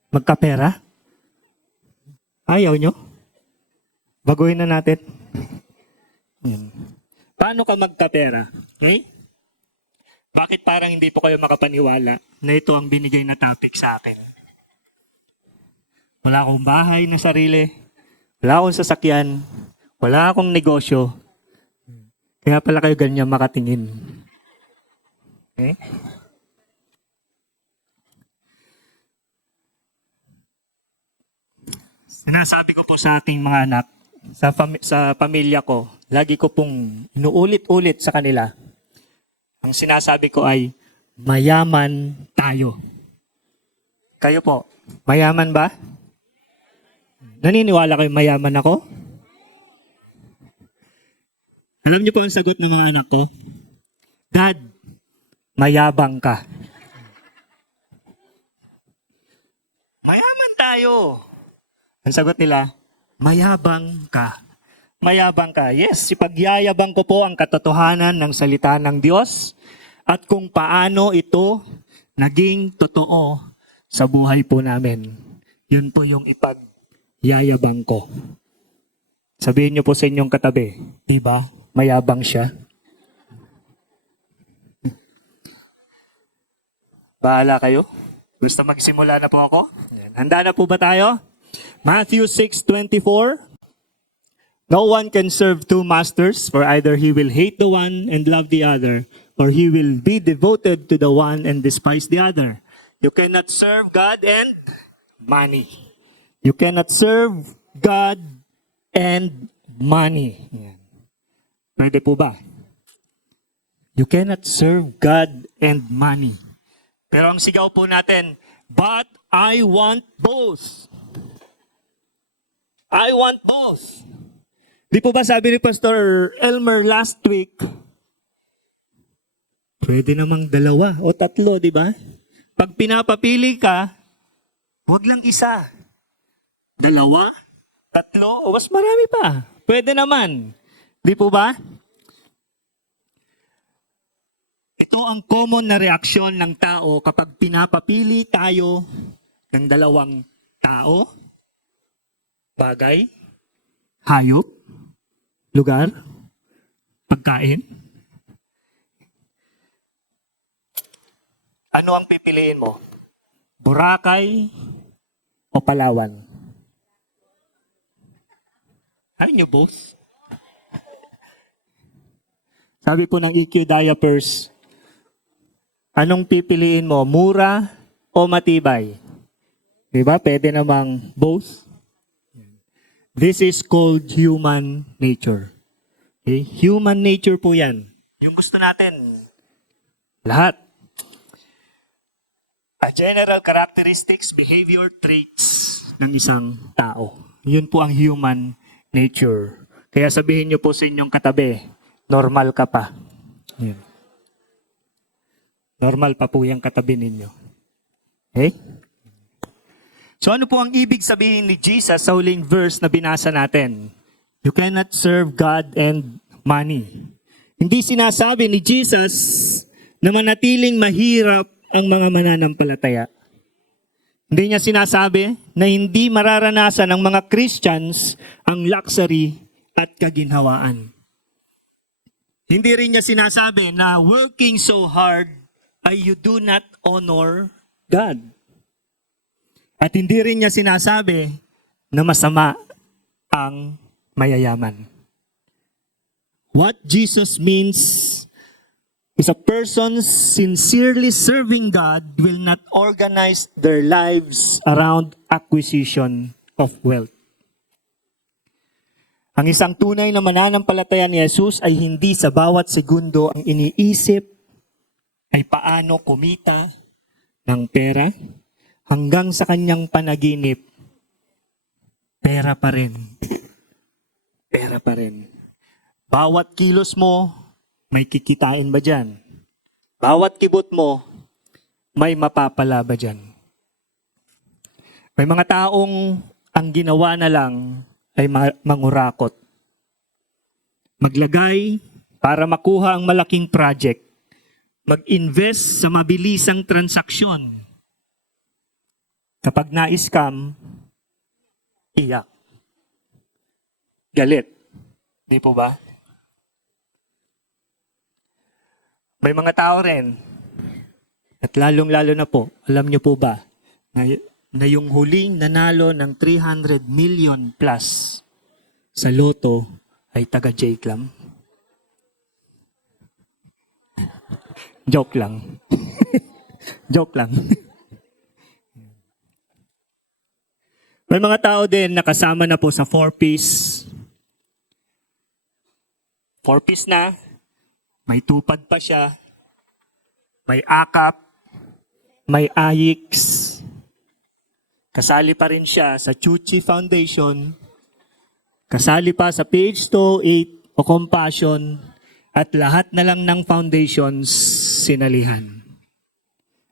magkapera? Ayaw nyo? Baguhin na natin. Paano ka magkapera? Okay? Bakit parang hindi po kayo makapaniwala na ito ang binigay na topic sa akin? Wala akong bahay na sarili. Wala akong sasakyan. Wala akong negosyo. Kaya pala kayo ganyan makatingin. Okay? Sinasabi ko po sa ating mga anak, sa pamilya ko, lagi ko pong inuulit-ulit sa kanila. Ang sinasabi ko ay, mayaman tayo. Kayo po, mayaman ba? Naniniwala kayo mayaman ako? Alam niyo po ang sagot ng mga anak ko? Dad, mayabang ka. Mayaman tayo. Ang sagot nila, mayabang ka. Mayabang ka. Yes, ipagyayabang ko po ang katotohanan ng salita ng Diyos at kung paano ito naging totoo sa buhay po namin. Yun po yung ipagyayabang ko. Sabihin niyo po sa inyong katabi, di ba? Mayabang siya. Bahala kayo. Gusto magsimula na po ako? Handa na po ba tayo? Matthew 6:24. No one can serve two masters, for either he will hate the one and love the other, or he will be devoted to the one and despise the other. You cannot serve God and money. You cannot serve God and money. Pwede po ba? You cannot serve God and money. Pero ang sigaw po natin, but I want both. I want both. Di po ba sabi ni Pastor Elmer last week, pwede namang dalawa o tatlo, di ba? Pag pinapapili ka, huwag lang isa. Dalawa, tatlo, o mas marami pa. Pwede naman. Di po ba? Ito ang common na reaksyon ng tao kapag pinapapili tayo ng dalawang tao, bagay, hayop, lugar, pagkain. Ano ang pipiliin mo? Boracay o Palawan? Ayaw nyo both? Sabi po ng EQ Diapers, anong pipiliin mo? Mura o matibay? Diba? Pwede namang both. This is called human nature. Okay? Human nature po yan. Yung gusto natin, lahat. A general characteristics, behavior traits ng isang tao. Yun po ang human nature. Kaya sabihin niyo po sa inyong katabi, normal ka pa. Yan. Normal pa po yung katabi ninyo. Okay? So ano po ang ibig sabihin ni Jesus sa huling verse na binasa natin? You cannot serve God and money. Hindi sinasabi ni Jesus na manatiling mahirap ang mga mananampalataya. Hindi niya sinasabi na hindi mararanasan ng mga Christians ang luxury at kaginhawaan. Hindi rin niya sinasabi na working so hard ay you do not honor God. At hindi rin niya sinasabi na masama ang mayayaman. What Jesus means is a person sincerely serving God will not organize their lives around acquisition of wealth. Ang isang tunay na mananampalataya ni Jesus ay hindi sa bawat segundo ang iniisip ay paano kumita ng pera hanggang sa kanyang panaginip, pera pa rin. Pera pa rin. Bawat kilos mo, may kikitain ba dyan? Bawat kibot mo, may mapapala ba dyan? May mga taong ang ginawa na lang ay mangurakot. Maglagay para makuha ang malaking project. Mag-invest sa mabilisang transaksyon. Kapag na-scam, iyak. Galit. Di po ba? May mga tao rin, at lalong-lalo na po, alam niyo po ba, na yung huling nanalo ng 300 million plus sa loto ay taga-Jake lang? Joke lang. Joke lang. May mga tao din nakasama na po sa 4-piece. 4-piece na, may tupad pa siya, may akap, may AYIX. Kasali pa rin siya sa Chuchi Foundation, kasali pa sa PH208 o Compassion, at lahat na lang ng foundations sinalihan.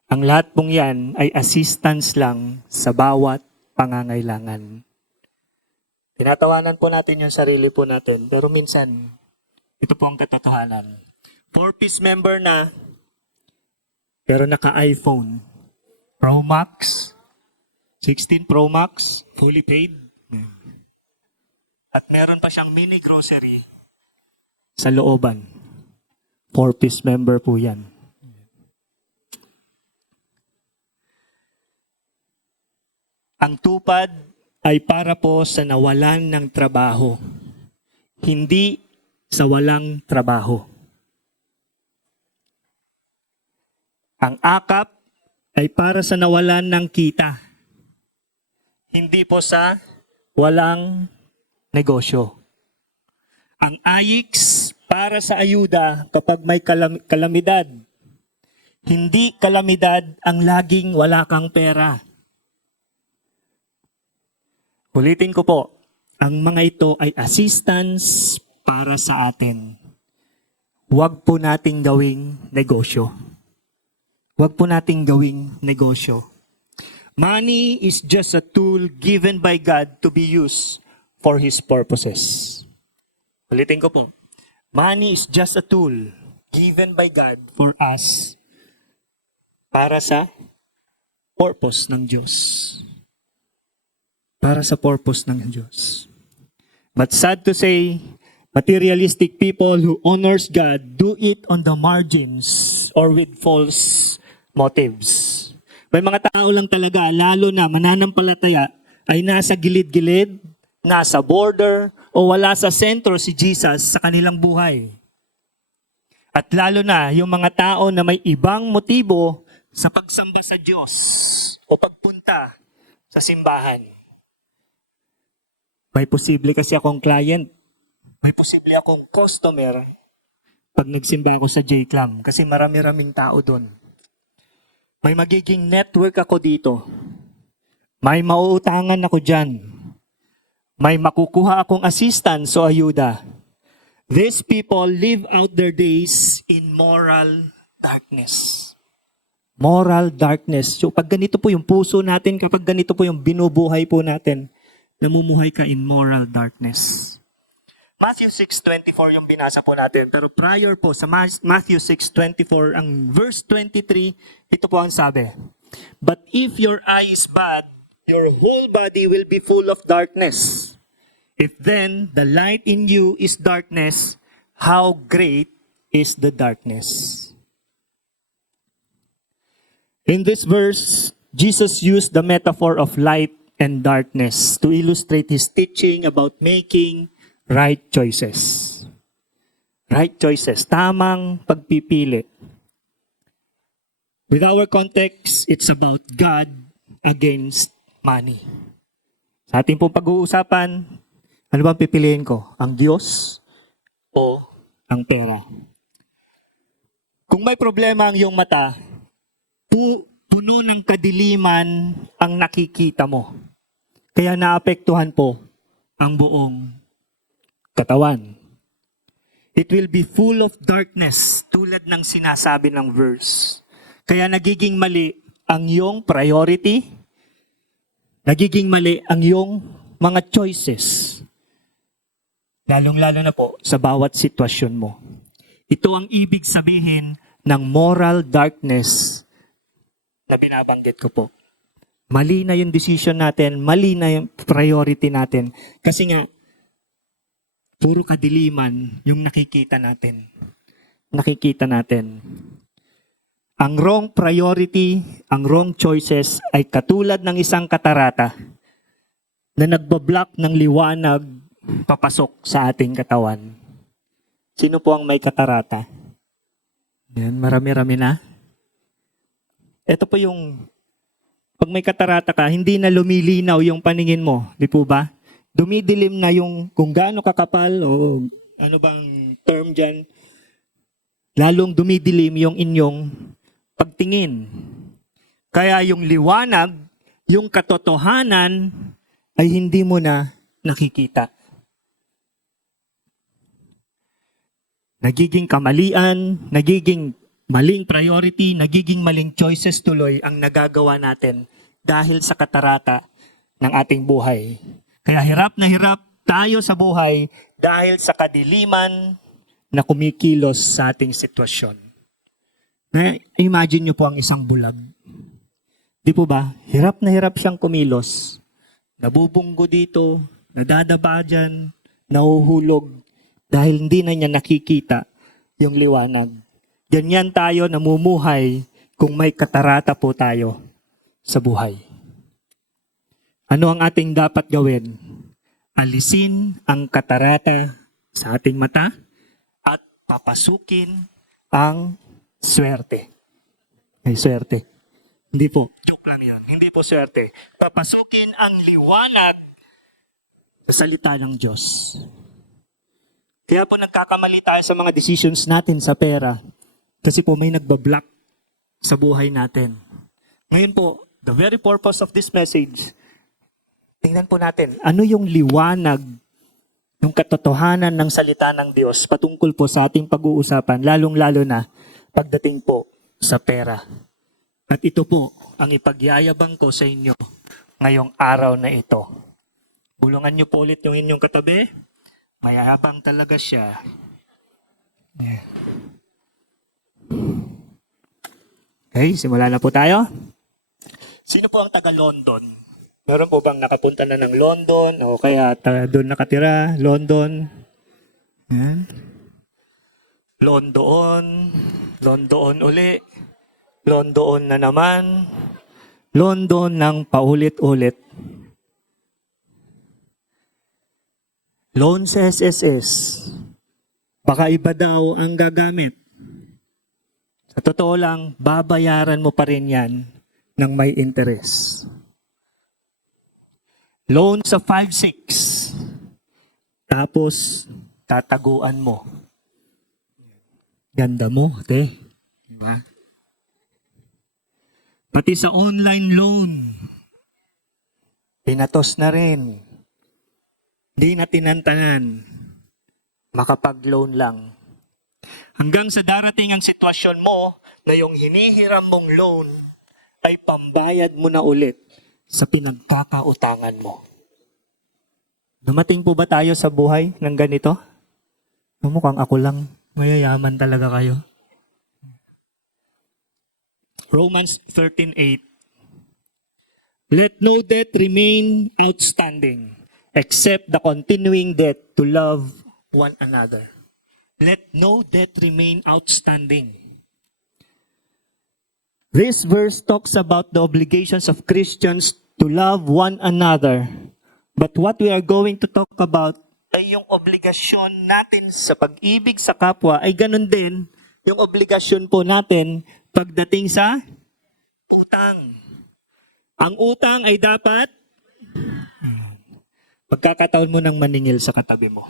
Ang lahat pong yan ay assistance lang sa bawat pangangailangan. Tinatawanan po natin yung sarili po natin, pero minsan, ito po ang katotohanan. 4-piece member na, pero naka-iPhone. Pro Max, 16 Pro Max, fully paid. At meron pa siyang mini grocery sa looban. 4-piece member po yan. Ang tupad ay para po sa nawalan ng trabaho, hindi sa walang trabaho. Ang akap ay para sa nawalan ng kita, hindi po sa walang negosyo. Ang AYIX para sa ayuda kapag may kalamidad, hindi kalamidad ang laging wala kang pera. Ulitin ko po, ang mga ito ay assistance para sa atin. Huwag po nating gawing negosyo. Huwag po nating gawing negosyo. Money is just a tool given by God to be used for His purposes. Ulitin ko po. Money is just a tool given by God for us para sa purpose ng Diyos. Para sa purpose ng Diyos. But sad to say, materialistic people who honors God do it on the margins or with false motives. May mga tao lang talaga, lalo na mananampalataya, ay nasa gilid-gilid, nasa border, o wala sa sentro si Jesus sa kanilang buhay. At lalo na yung mga tao na may ibang motibo sa pagsamba sa Diyos o pagpunta sa simbahan. May posible kasi akong client, may posible akong customer pag nagsimba ako sa J-Clam kasi marami-raming tao doon. May magiging network ako dito. May mauutangan ako dyan. May makukuha akong assistance o ayuda. These people live out their days in moral darkness. Moral darkness. So pag ganito po yung puso natin, kapag ganito po yung binubuhay po natin, namumuhay ka in moral darkness. Matthew 6:24 yung binasa po natin. Pero prior po sa Matthew 6:24, ang verse 23, ito po ang sabi. But if your eye is bad, your whole body will be full of darkness. If then the light in you is darkness, how great is the darkness? In this verse, Jesus used the metaphor of light and darkness to illustrate his teaching about making right choices. Right choices, tamang pagpipili. With our context, it's about God against money. Sa ating pong pag-uusapan, ano bang pipiliin ko? Ang Diyos o ang pera? Kung may problema ang iyong mata, puno ng kadiliman ang nakikita mo. Kaya naapektuhan po ang buong katawan. It will be full of darkness tulad ng sinasabi ng verse. Kaya nagiging mali ang iyong priority, nagiging mali ang iyong mga choices. Lalong-lalo na po sa bawat sitwasyon mo. Ito ang ibig sabihin ng moral darkness na binabanggit ko po. Mali na yung decision natin, mali na yung priority natin. Kasi nga, puro kadiliman yung nakikita natin. Nakikita natin. Ang wrong priority, ang wrong choices ay katulad ng isang katarata na nagbablock ng liwanag papasok sa ating katawan. Sino po ang may katarata? Yan, marami-rami na. Ito po yung, pag may katarata ka, hindi na lumilinaw yung paningin mo. Di po ba? Dumidilim na yung kung gaano kakapal o ano bang term dyan. Lalong dumidilim yung inyong pagtingin. Kaya yung liwanag, yung katotohanan, ay hindi mo na nakikita. Nagiging kamalian, nagiging maling priority, nagiging maling choices tuloy ang nagagawa natin dahil sa katarata ng ating buhay. Kaya hirap na hirap tayo sa buhay dahil sa kadiliman na kumikilos sa ating sitwasyon. Imagine nyo po ang isang bulag. Di po ba? Hirap na hirap siyang kumilos. Nabubunggo dito, nadadaba dyan, nahuhulog dahil hindi na niya nakikita yung liwanag. Ganyan tayo namumuhay kung may katarata po tayo sa buhay. Ano ang ating dapat gawin? Alisin ang katarata sa ating mata at papasukin ang swerte. Ay, swerte. Hindi po. Joke lang yun. Hindi po swerte. Papasukin ang liwanag sa salita ng Diyos. Kaya po nagkakamali tayo sa mga decisions natin sa pera. Kasi po may nagbablock sa buhay natin. Ngayon po, the very purpose of this message, tingnan po natin, ano yung liwanag ng katotohanan ng salita ng Diyos patungkol po sa ating pag-uusapan, lalong-lalo na pagdating po sa pera. At ito po ang ipagyayabang ko sa inyo ngayong araw na ito. Bulungan niyo po ulit yung inyong katabi. Mayayabang talaga siya. Okay, simula na po tayo. Sino po ang taga London? Meron po bang nakapunta na ng London o kaya doon nakatira, London? Yan. London, London uli, London na naman, London ng paulit-ulit. Loan sa SSS. Baka iba daw ang gagamit. Sa totoo lang, babayaran mo pa rin yan ng may interest. Loan sa 5-6. Tapos, tataguan mo. Ganda mo, te. Diba? Pati sa online loan, pinatos na rin. Di na tinantanan. Makapag-loan lang. Hanggang sa darating ang sitwasyon mo na yung hinihiram mong loan ay pambayad mo na ulit sa pinagkakautangan mo. Dumating po ba tayo sa buhay ng ganito? Mukhang ako lang. Mayayaman talaga kayo. Romans 13:8. Let no debt remain outstanding except the continuing debt to love one another. Let no debt remain outstanding. This verse talks about the obligations of Christians to love one another. But what we are going to talk about ay yung obligasyon natin sa pag-ibig sa kapwa ay ganun din yung obligasyon po natin pagdating sa utang. Ang utang ay dapat pagkakataon mo ng maningil sa katabi mo.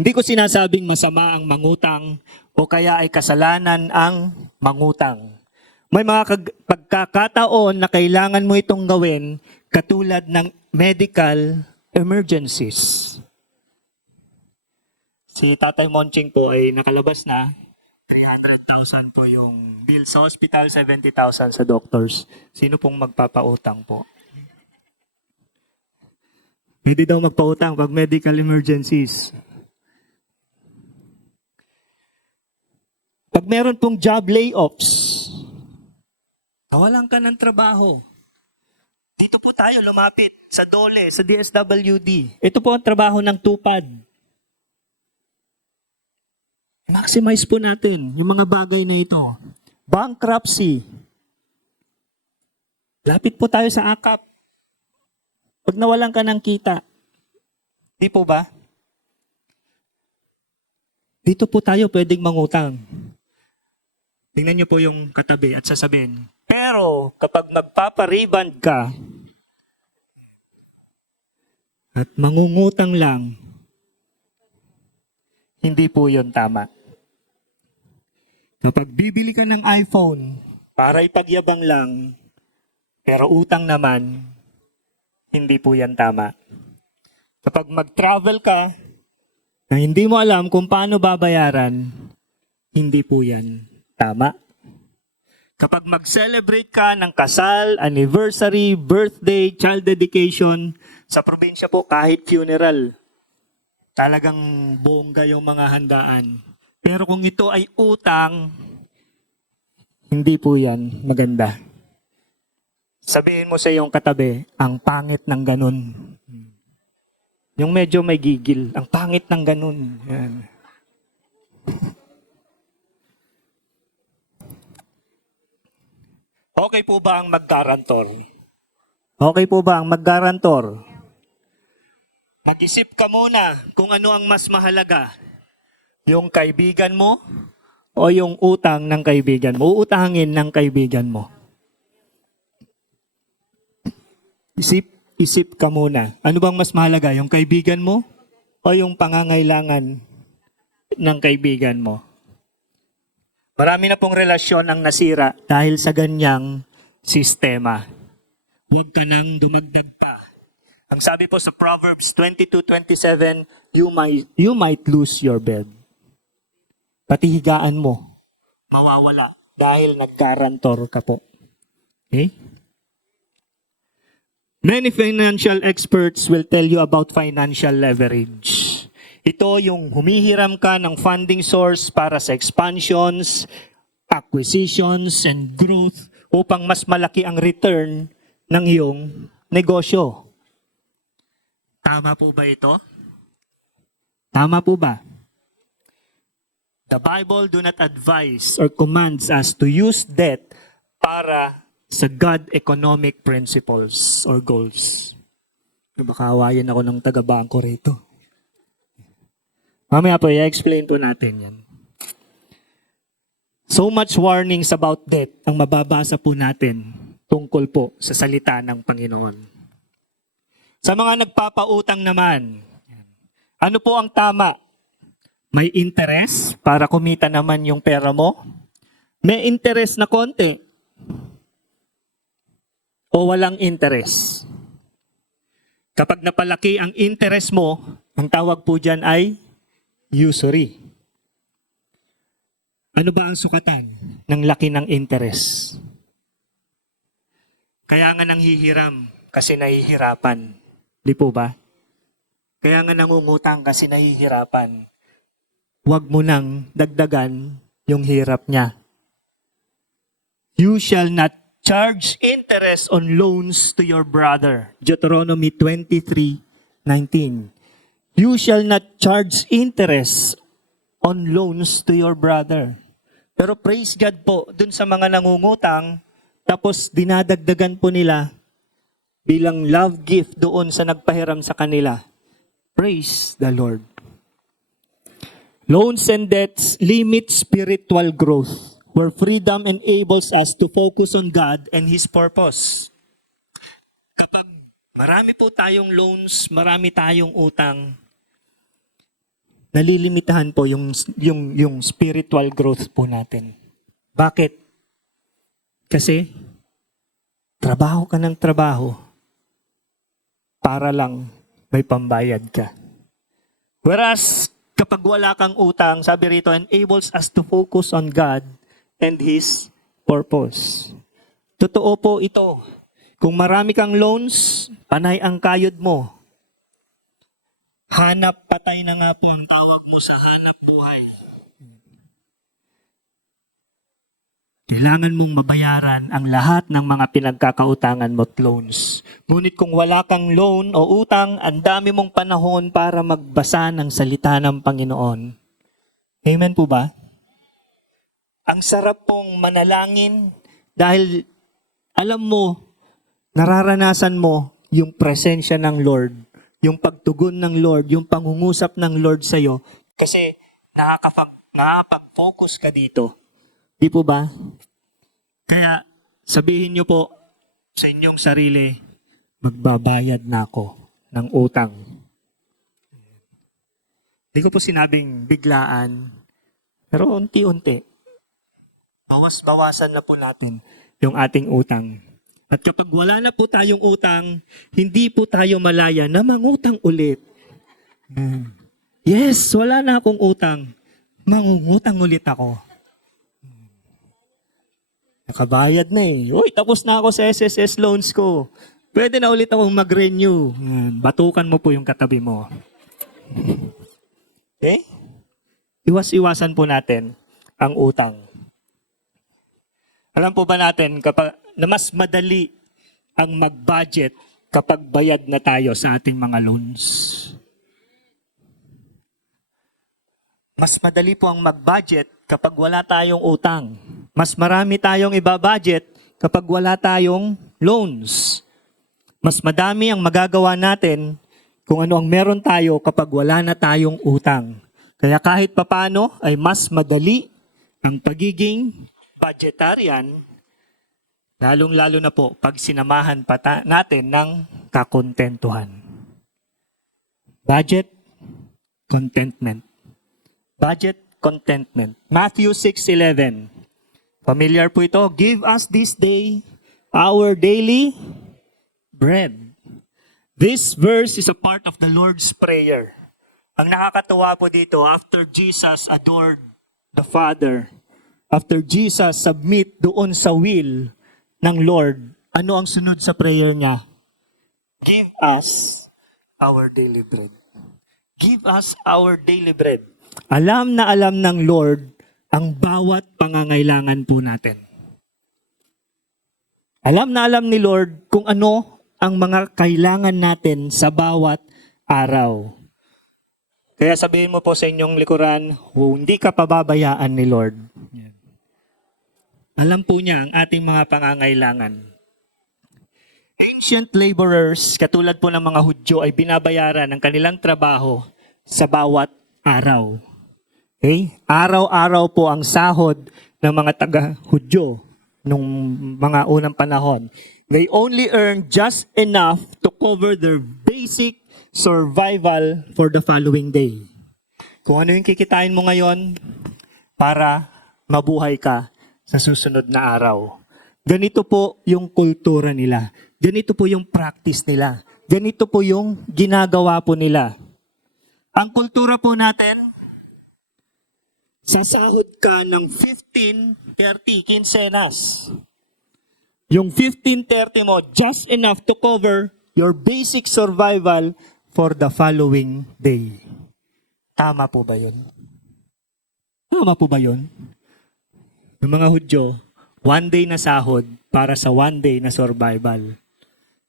Hindi ko sinasabing masama ang mangutang o kaya ay kasalanan ang mangutang. May mga pagkakataon na kailangan mo itong gawin katulad ng medical emergencies. Si Tatay Monching po ay nakalabas na. 300,000 po yung bill sa hospital, 70,000 sa doctors. Sino pong magpapautang po? Hindi daw magpautang pag medical emergencies. Pag meron pong job layoffs, nawalan ka ng trabaho. Dito po tayo lumapit sa DOLE, sa DSWD. Ito po ang trabaho ng TUPAD. Maximize po natin yung mga bagay na ito. Bankruptcy. Lapit po tayo sa AKAP. Pag nawalan ka ng kita. Di po ba? Dito po tayo pwedeng mangutang. Tingnan niyo po yung katabi at sasabihin, pero kapag magpapariband ka at mangungutang lang, hindi po yun tama. Kapag bibili ka ng iPhone para ipagyabang lang, pero utang naman, hindi po yan tama. Kapag mag-travel ka na hindi mo alam kung paano babayaran, hindi po yan tama. Kapag mag-celebrate ka ng kasal, anniversary, birthday, child dedication, sa probinsya po kahit funeral, talagang bongga yung mga handaan. Pero kung ito ay utang, hindi po yan maganda. Sabihin mo sa iyong katabi, ang pangit ng ganun. Yung medyo may gigil, ang pangit ng ganun. Yan. Okay po ba ang mag-guarantor? Okay po ba ang mag-guarantor? Mag-isip ka muna kung ano ang mas mahalaga. Yung kaibigan mo o yung utang ng kaibigan mo. Uutangin ng kaibigan mo. Isip ka muna. Ano bang mas mahalaga? Yung kaibigan mo o yung pangangailangan ng kaibigan mo? Marami na pong relasyon ang nasira dahil sa ganyang sistema. Huwag ka nang dumagdag pa. Ang sabi po sa Proverbs 22:27, you might lose your bed. Pati higaan mo, mawawala dahil nag-guarantor ka po. Okay? Many financial experts will tell you about financial leverage. Ito yung humihiram ka ng funding source para sa expansions, acquisitions, and growth upang mas malaki ang return ng iyong negosyo. Tama po ba ito? Tama po ba? The Bible do not advise or commands us to use debt para sa God economic principles or goals. Baka awayan ako ng taga-bangko rito. Mamaya po, i-explain po natin yan. So much warnings about debt ang mababasa po natin tungkol po sa salita ng Panginoon. Sa mga nagpapautang naman, ano po ang tama? May interest para kumita naman yung pera mo? May interest na konti? O walang interest? Kapag napalaki ang interest mo, ang tawag po dyan ay usury. Ano ba ang sukatan ng laki ng interest? Kaya nga nanghihiram kasi nahihirapan. Di po ba? Kaya nga nangungutang kasi nahihirapan. Huwag mo nang dagdagan yung hirap niya. You shall not charge interest on loans to your brother. Deuteronomy 23:19. You shall not charge interest on loans to your brother. Pero praise God po, dun sa mga nangungutang, tapos dinadagdagan po nila bilang love gift doon sa nagpahiram sa kanila. Praise the Lord. Loans and debts limit spiritual growth, where freedom enables us to focus on God and His purpose. Kapag marami po tayong loans, marami tayong utang, nalilimitahan po yung spiritual growth po natin. Bakit? Kasi trabaho ka ng trabaho para lang may pambayad ka. Whereas kapag wala kang utang, sabi rito, enables us to focus on God and His purpose. Totoo po ito. Kung marami kang loans, panay ang kayod mo. Hanap patay na nga po ang tawag mo sa hanap buhay. Kailangan mong mabayaran ang lahat ng mga pinagkakautangan mo at loans. Ngunit kung wala kang loan o utang, ang dami mong panahon para magbasa ng salita ng Panginoon. Amen po ba? Ang sarap pong manalangin dahil alam mo, nararanasan mo yung presensya ng Lord, yung pagtugon ng Lord, yung pangungusap ng Lord sa'yo. Kasi nakakapag-focus ka dito. Di po ba? Kaya sabihin niyo po sa inyong sarili, magbabayad na ako ng utang. Di ko po sinabing biglaan, pero unti-unti. Bawas-bawasan na po natin yung ating utang. At kapag wala na po tayong utang, hindi po tayo malaya na mangutang ulit. Yes, wala na akong utang. Mangungutang ulit ako. Nakabayad na eh. Uy, tapos na ako sa SSS loans ko. Pwede na ulit akong mag-renew. Batukan mo po yung katabi mo. Okay? Iwas-iwasan po natin ang utang. Alam po ba natin na mas madali ang mag-budget kapag bayad na tayo sa ating mga loans? Mas madali po ang mag-budget kapag wala tayong utang. Mas marami tayong ibabudget kapag wala tayong loans. Mas madami ang magagawa natin kung ano ang meron tayo kapag wala na tayong utang. Kaya kahit papano ay mas madali ang pagiging budgetarian, lalong-lalo na po pag sinamahan pa natin ng kakontentuhan. Budget, contentment. Budget, contentment. Matthew 6:11. Familiar po ito. Give us this day our daily bread. This verse is a part of the Lord's Prayer. Ang nakakatawa po dito, after Jesus adored the Father, after Jesus submit doon sa will ng Lord, ano ang sunod sa prayer niya? Give us our daily bread. Give us our daily bread. Alam na alam ng Lord ang bawat pangangailangan po natin. Alam na alam ni Lord kung ano ang mga kailangan natin sa bawat araw. Kaya sabihin mo po sa inyong likuran, hindi ka pababayaan ni Lord. Alam po niya ang ating mga pangangailangan. Ancient laborers, katulad po ng mga Hudyo, ay binabayaran ng kanilang trabaho sa bawat araw. Okay? Araw-araw po ang sahod ng mga taga-Hudyo nung mga unang panahon. They only earn just enough to cover their basic survival for the following day. Kung ano yung kikitain mo ngayon para mabuhay ka sa susunod na araw. Ganito po yung kultura nila. Ganito po yung practice nila. Ganito po yung ginagawa po nila. Ang kultura po natin, sasahod ka ng 15-30 quincenas. Yung 15-30 mo, just enough to cover your basic survival for the following day. Tama po ba yun? Tama po ba yun? Yung mga Hudyo, one day na sahod para sa one day na survival.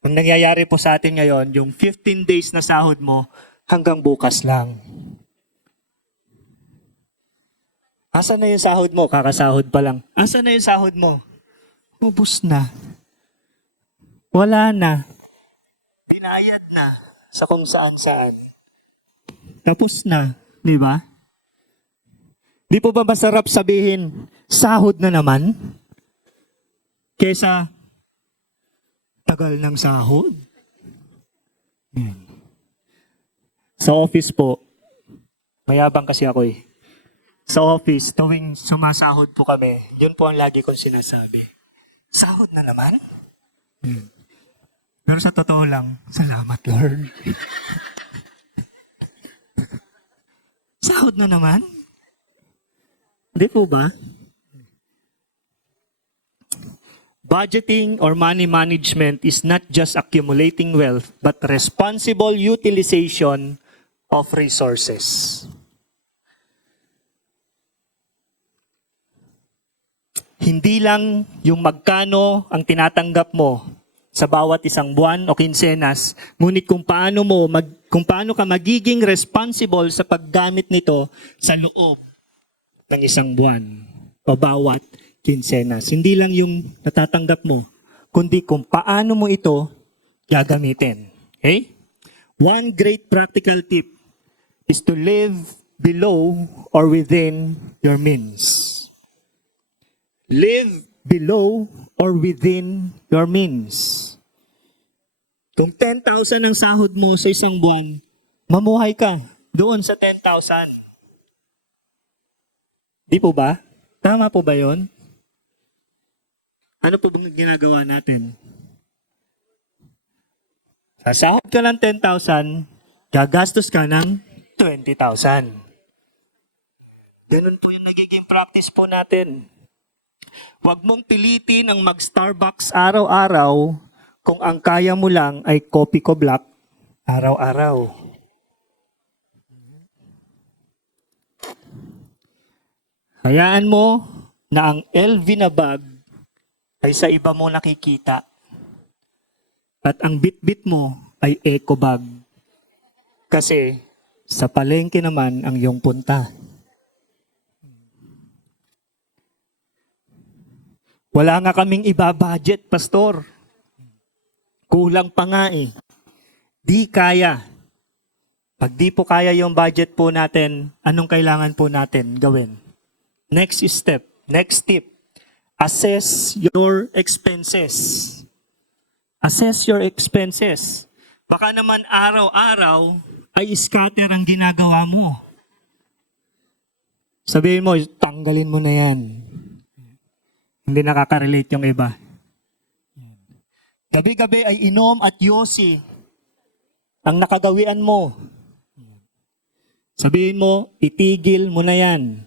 Ang nangyayari po sa atin ngayon, yung 15 days na sahod mo hanggang bukas lang. Asan na yung sahod mo? Kakasahod pa lang. Asan na yung sahod mo? Ubus na. Wala na. Binayad na sa kung saan-saan. Tapos na, di ba? Di po ba masarap sabihin, sahod na naman? Kesa, tagal ng sahod. Yan. Sa office po, mayabang kasi ako eh. Sa office, tuwing sumasahod po kami, yun po ang lagi kong sinasabi. Sahod na naman? Pero sa totoo lang, salamat Lord. Sahod na naman? Hindi po ba? Budgeting or money management is not just accumulating wealth, but responsible utilization of resources. Hindi lang yung magkano ang tinatanggap mo sa bawat isang buwan o kinsenas, ngunit kung paano ka magiging responsible sa paggamit nito sa loob ng isang buwan o bawat kinsenas. Hindi lang yung natatanggap mo, kundi kung paano mo ito gagamitin. Okay? One great practical tip is to live below or within your means. Live below or within your means. Kung 10,000 ang sahod mo sa isang buwan, mamuhay ka doon sa 10,000. Di po ba? Tama po ba yon? Ano po bang ginagawa natin? Sasahod ka ng 10,000, gagastos ka ng 20,000. Ganun po yung nagiging practice po natin. Huwag mong pilitin ang mag-Starbucks araw-araw kung ang kaya mo lang ay kopi ko black araw-araw. Hayaan mo na ang LV na bag ay sa iba mo nakikita. At ang bitbit mo ay eco bag. Kasi sa palengke naman ang iyong punta. Wala nga kaming iba-budget, Pastor. Kulang pa nga eh. Di kaya. Pag di po kaya yung budget po natin, anong kailangan po natin gawin? Next step, next tip. Assess your expenses. Assess your expenses. Baka naman araw-araw ay scatter ang ginagawa mo. Sabihin mo, tanggalin mo na yan. Hindi nakaka-relate yung iba. Gabi-gabi ay inom at yosi ang nakagawian mo. Sabihin mo, itigil mo na yan.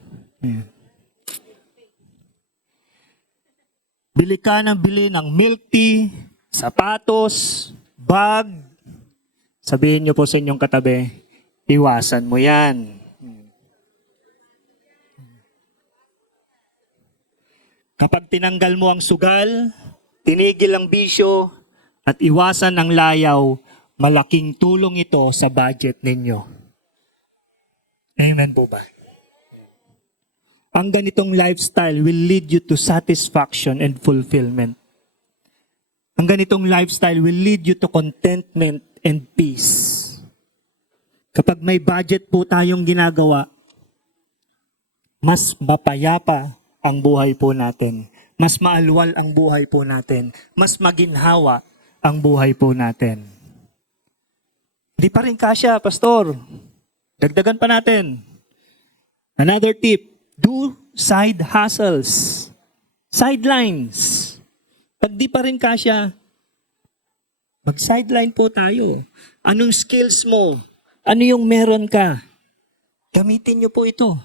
Bili ka ng bili ng milk tea, sapatos, bag. Sabihin niyo po sa inyong katabi, iwasan mo yan. Kapag tinanggal mo ang sugal, tinigil ang bisyo, at iwasan ang layaw, malaking tulong ito sa budget ninyo. Amen po ba? Ang ganitong lifestyle will lead you to satisfaction and fulfillment. Ang ganitong lifestyle will lead you to contentment and peace. Kapag may budget po tayong ginagawa, mas mapayapa ang buhay po natin. Mas maalwal ang buhay po natin. Mas maginhawa ang buhay po natin. Hindi pa rin kasya, Pastor. Dagdagan pa natin. Another tip, do side hustles. Sidelines. Pag di pa rin kasya, mag-sideline po tayo. Anong skills mo? Ano yung meron ka? Gamitin niyo po ito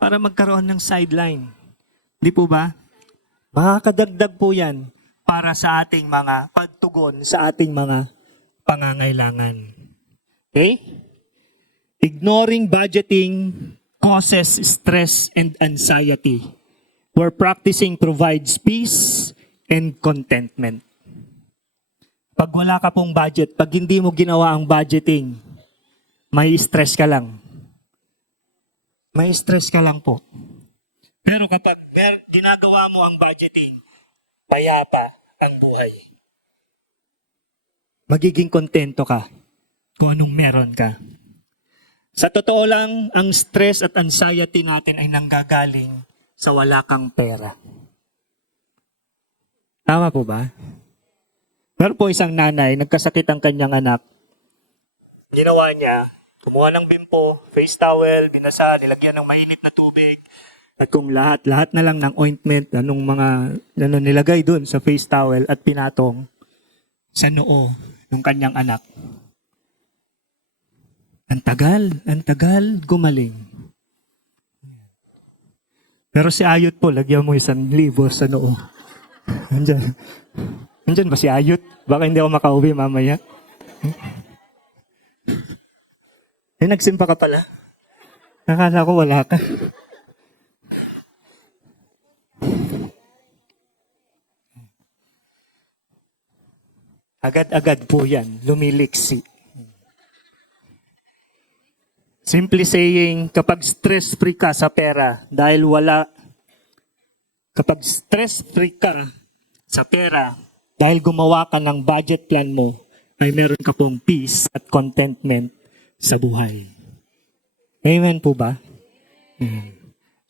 para magkaroon ng sideline. Di po ba? Makakadagdag po yan para sa ating mga pagtugon sa ating mga pangangailangan. Okay? Ignoring budgeting causes stress and anxiety, where practicing provides peace and contentment. Pag wala ka pong budget, pag hindi mo ginawa ang budgeting, may stress ka lang. May stress ka lang po. Pero kapag ginagawa mo ang budgeting, payapa ang buhay. Magiging kontento ka kung anong meron ka. Sa totoo lang, ang stress at anxiety natin ay nanggagaling sa wala kang pera. Tama po ba? Meron po isang nanay, nagkasakit ang kanyang anak. Ginawa niya, kumuha ng bimpo, face towel, binasa, nilagyan ng mainit na tubig, at kung lahat na lang ng ointment, anong mga nilagay dun sa face towel at pinatong sa noo ng kanyang anak. Ang tagal gumaling. Pero si Ayot po, lagyan mo 1,000 sa noo. Andyan ba si Ayot? Baka hindi ako makauwi mamaya. Nagsimpa ka pala. Nakala ko wala ka. Agad-agad po yan, lumiliksi. Simply saying, kapag stress-free ka sa pera, kapag stress-free ka sa pera, dahil gumawa ka ng budget plan mo, ay meron ka pong peace at contentment sa buhay. Amen po ba?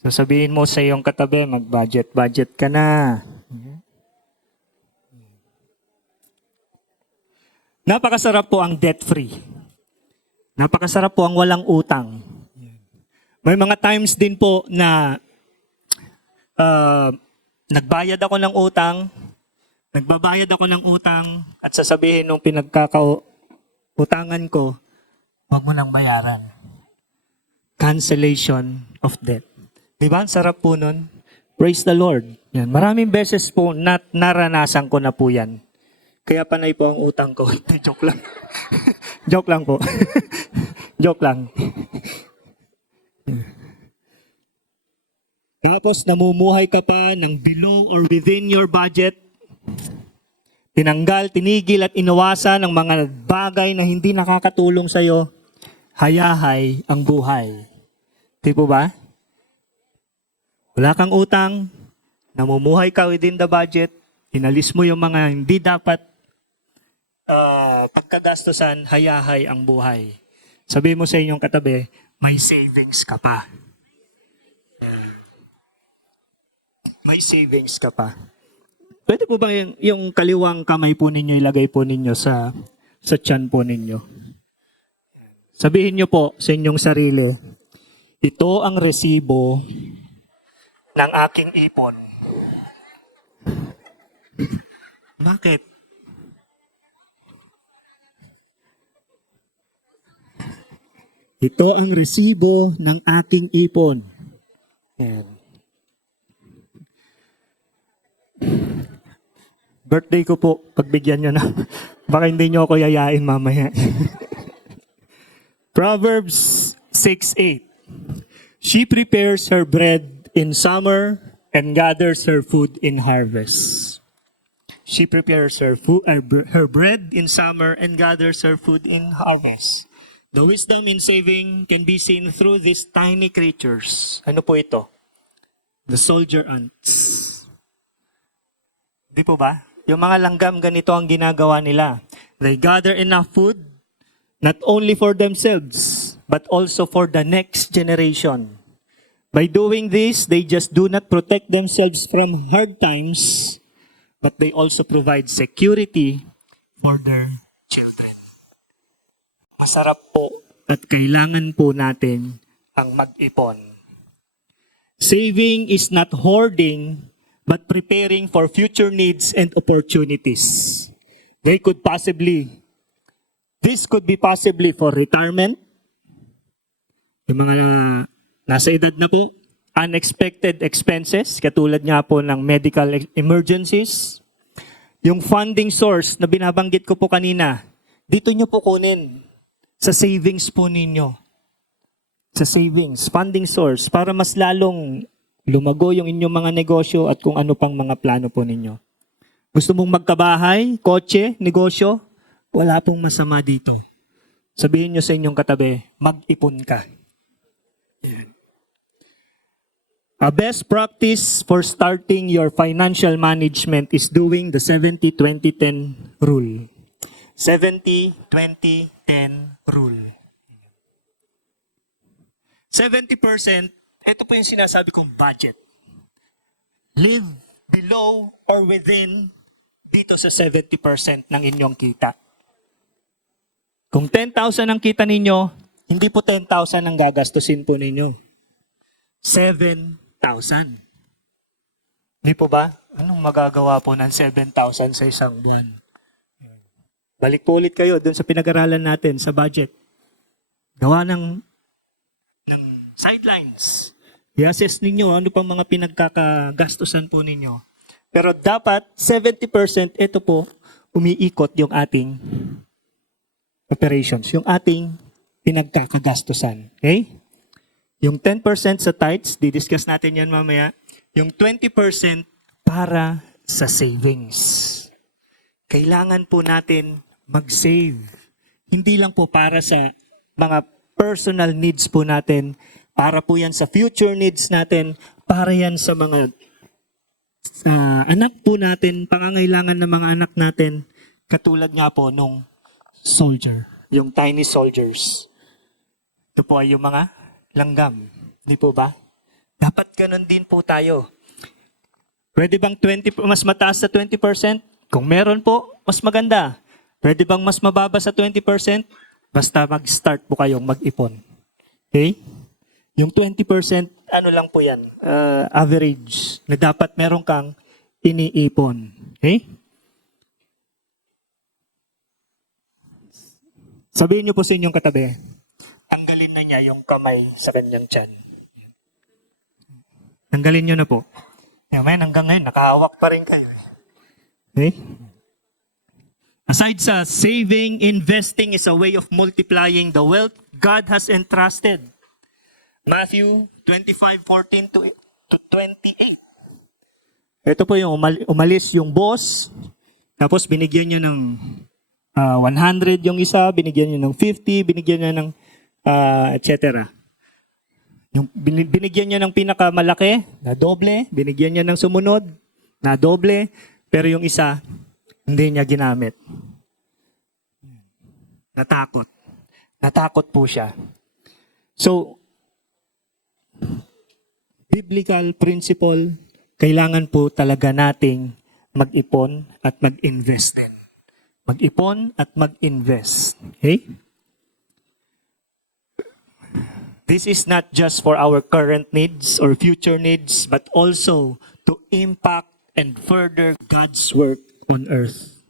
Sasabihin mo sa iyong katabi, mag-budget ka na. Napakasarap po ang debt-free. Napakasarap po ang walang utang. May mga times din po na nagbayad ako ng utang, nagbabayad ako ng utang, at sasabihin nung pinagkakautangan ko, huwag mo nang bayaran. Cancellation of debt. Diba? Ang sarap po nun. Praise the Lord. Yan. Maraming beses po naranasan ko na po yan. Kaya panay po ang utang ko. Joke lang. Joke lang po. Joke lang. Tapos namumuhay ka pa ng below or within your budget. Tinanggal, tinigil at inawasan ang mga bagay na hindi nakakatulong sa'yo. Hayahay ang buhay. Di po ba? Wala kang utang, namumuhay ka within the budget, inalis mo yung mga hindi dapat pagkagastusan, hayahay ang buhay. Sabi mo sa inyong katabi, may savings ka pa. May savings ka pa. Pwede po ba yung kaliwang kamay po ninyo, ilagay po ninyo sa tiyan po ninyo? Sabihin nyo po sa inyong sarili, ito ang resibo ng aking ipon. Bakit? Ito ang resibo ng aking ipon. Ayan. Birthday ko po, pagbigyan nyo na. Baka hindi nyo ako yayain mamaya. Proverbs 6:8. She prepares her bread in summer and gathers her food in harvest. She prepares her bread in summer and gathers her food in harvest. The wisdom in saving can be seen through these tiny creatures. Ano po ito? The soldier ants. Di po ba? Yung mga langgam, ganito ang ginagawa nila. They gather enough food, not only for themselves, but also for the next generation. By doing this, they just do not protect themselves from hard times, but they also provide security for their children. Masarap po at kailangan po natin ang mag-ipon. Saving is not hoarding, but preparing for future needs and opportunities. This could be possibly for retirement, yung mga nasa edad na po, unexpected expenses, katulad nga po ng medical emergencies, yung funding source na binabanggit ko po kanina, dito nyo po kunin sa savings po ninyo. Sa savings, funding source, para mas lalong lumago yung inyong mga negosyo at kung ano pang mga plano po ninyo. Gusto mong magkabahay, kotse, negosyo? Wala pong masama dito. Sabihin nyo sa inyong katabi, mag-ipon ka. A best practice for starting your financial management is doing the 70-20-10 rule. 70-20-10 rule. 70%, ito po yung sinasabi kong budget. Live below or within dito sa 70% ng inyong kita. Kung 10,000 ang kita ninyo, hindi po 10,000 ang gagastusin po ninyo. 7,000. Hindi po ba? Anong magagawa po ng 7,000 sa isang buwan? Balik po ulit kayo doon sa pinag-aralan natin sa budget. Gawa ng sidelines. I-assess ninyo ano pang mga pinagkakagastusan po ninyo. Pero dapat 70% ito po umiikot yung ating operations, yung ating pinagkakagastusan. Okay? Yung 10% sa tithes, didiscuss natin yan mamaya. Yung 20% para sa savings. Kailangan po natin mag-save. Hindi lang po para sa mga personal needs po natin, para po yan sa future needs natin, para yan sa mga anak po natin, pangangailangan ng mga anak natin, katulad nga po nung soldier, yung tiny soldiers. Ito po ay yung mga langgam. Di po ba? Dapat ganun din po tayo. Pwede bang mas mataas sa 20%? Kung meron po, mas maganda. Pwede bang mas mababa sa 20%? Basta mag-start po kayong mag-ipon. Okay? Yung 20%, ano lang po yan? Average na dapat meron kang iniipon. Okay? Sabihin niyo po sa inyong katabi, tanggalin na niya yung kamay sa kanyang tiyan. Tanggalin niyo na po. Hanggang ngayon, nakahawak pa rin kayo. Okay? Aside sa saving, investing is a way of multiplying the wealth God has entrusted. Matthew 25:14-28. Ito po yung umalis yung boss, tapos binigyan niya ng 100 yung isa, binigyan niya ng 50, binigyan niya ng etc. Yung binigyan niya ng pinakamalaki, na doble, binigyan niya ng sumunod, na doble, pero yung isa, hindi niya ginamit. Natakot. Natakot po siya. So, biblical principle, kailangan po talaga nating mag-ipon at mag-invest din. Mag-ipon at mag-invest. Okay? This is not just for our current needs or future needs, but also to impact and further God's work on earth.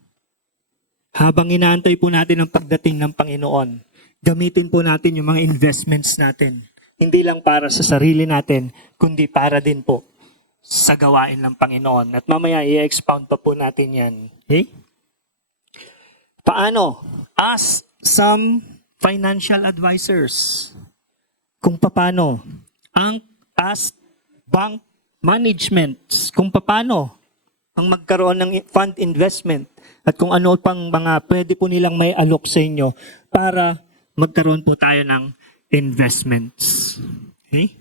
Habang inaantay po natin ang pagdating ng Panginoon, gamitin po natin yung mga investments natin. Hindi lang para sa sarili natin, kundi para din po sa gawain ng Panginoon. At mamaya i-expound pa po natin yan. Okay? Paano? As some financial advisors kung paano, as bank management, kung paano ang magkaroon ng fund investment at kung ano pang mga pwede po nilang may alok sa inyo para magkaroon po tayo ng investments. Okay?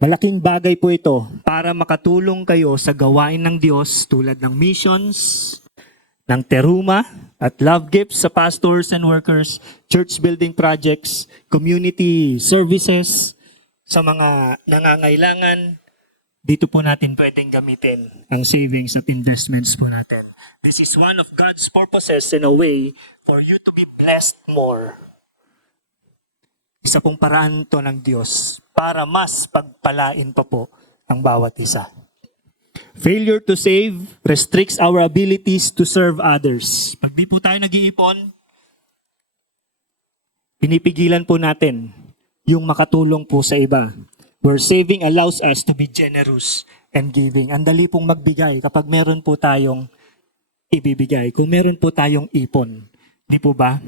Malaking bagay po ito para makatulong kayo sa gawain ng Diyos tulad ng missions, ng Teruma at love gifts sa pastors and workers, church building projects, community services, sa mga nangangailangan. Dito po natin pwedeng gamitin ang savings at investments po natin. This is one of God's purposes in a way for you to be blessed more. Isa pong paraan to ng Diyos para mas pagpalain pa po ang bawat isa. Failure to save restricts our abilities to serve others. Pag di po tayo nag-iipon, pinipigilan po natin yung makatulong po sa iba. Where saving allows us to be generous and giving. Ang dali pong magbigay kapag meron po tayong ibibigay. Kung meron po tayong ipon. Di po ba?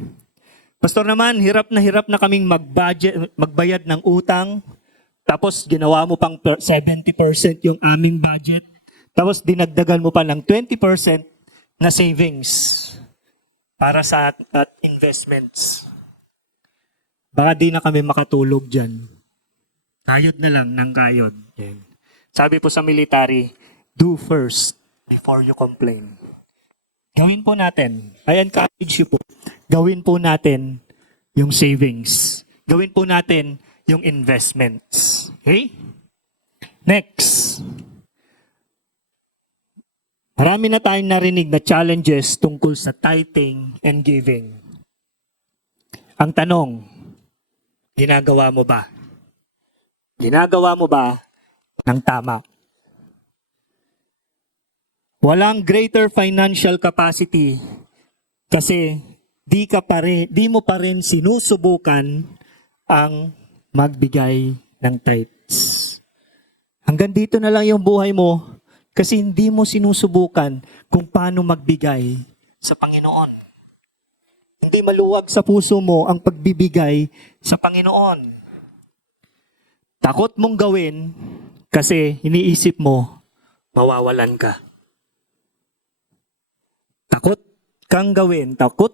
Pastor naman, hirap na kaming magbayad ng utang. Tapos ginawa mo pang 70% yung aming budget. Tapos dinagdagan mo pa ng 20% na savings para sa at investments. Baka di na kami makatulog dyan. Kayod na lang ng kayod. Yan. Sabi po sa military, do first before you complain. Gawin po natin. I encourage you po. Gawin po natin yung savings. Gawin po natin yung investments. Okay? Next. Marami na tayong narinig na challenges tungkol sa tithing and giving. Ang tanong, ginagawa mo ba? Ginagawa mo ba ng tama? Walang greater financial capacity kasi di mo pa rin sinusubukan ang magbigay ng tithes. Hanggang dito na lang yung buhay mo kasi hindi mo sinusubukan kung paano magbigay sa Panginoon. Hindi maluwag sa puso mo ang pagbibigay sa Panginoon. Takot mong gawin kasi iniisip mo, mawawalan ka. Takot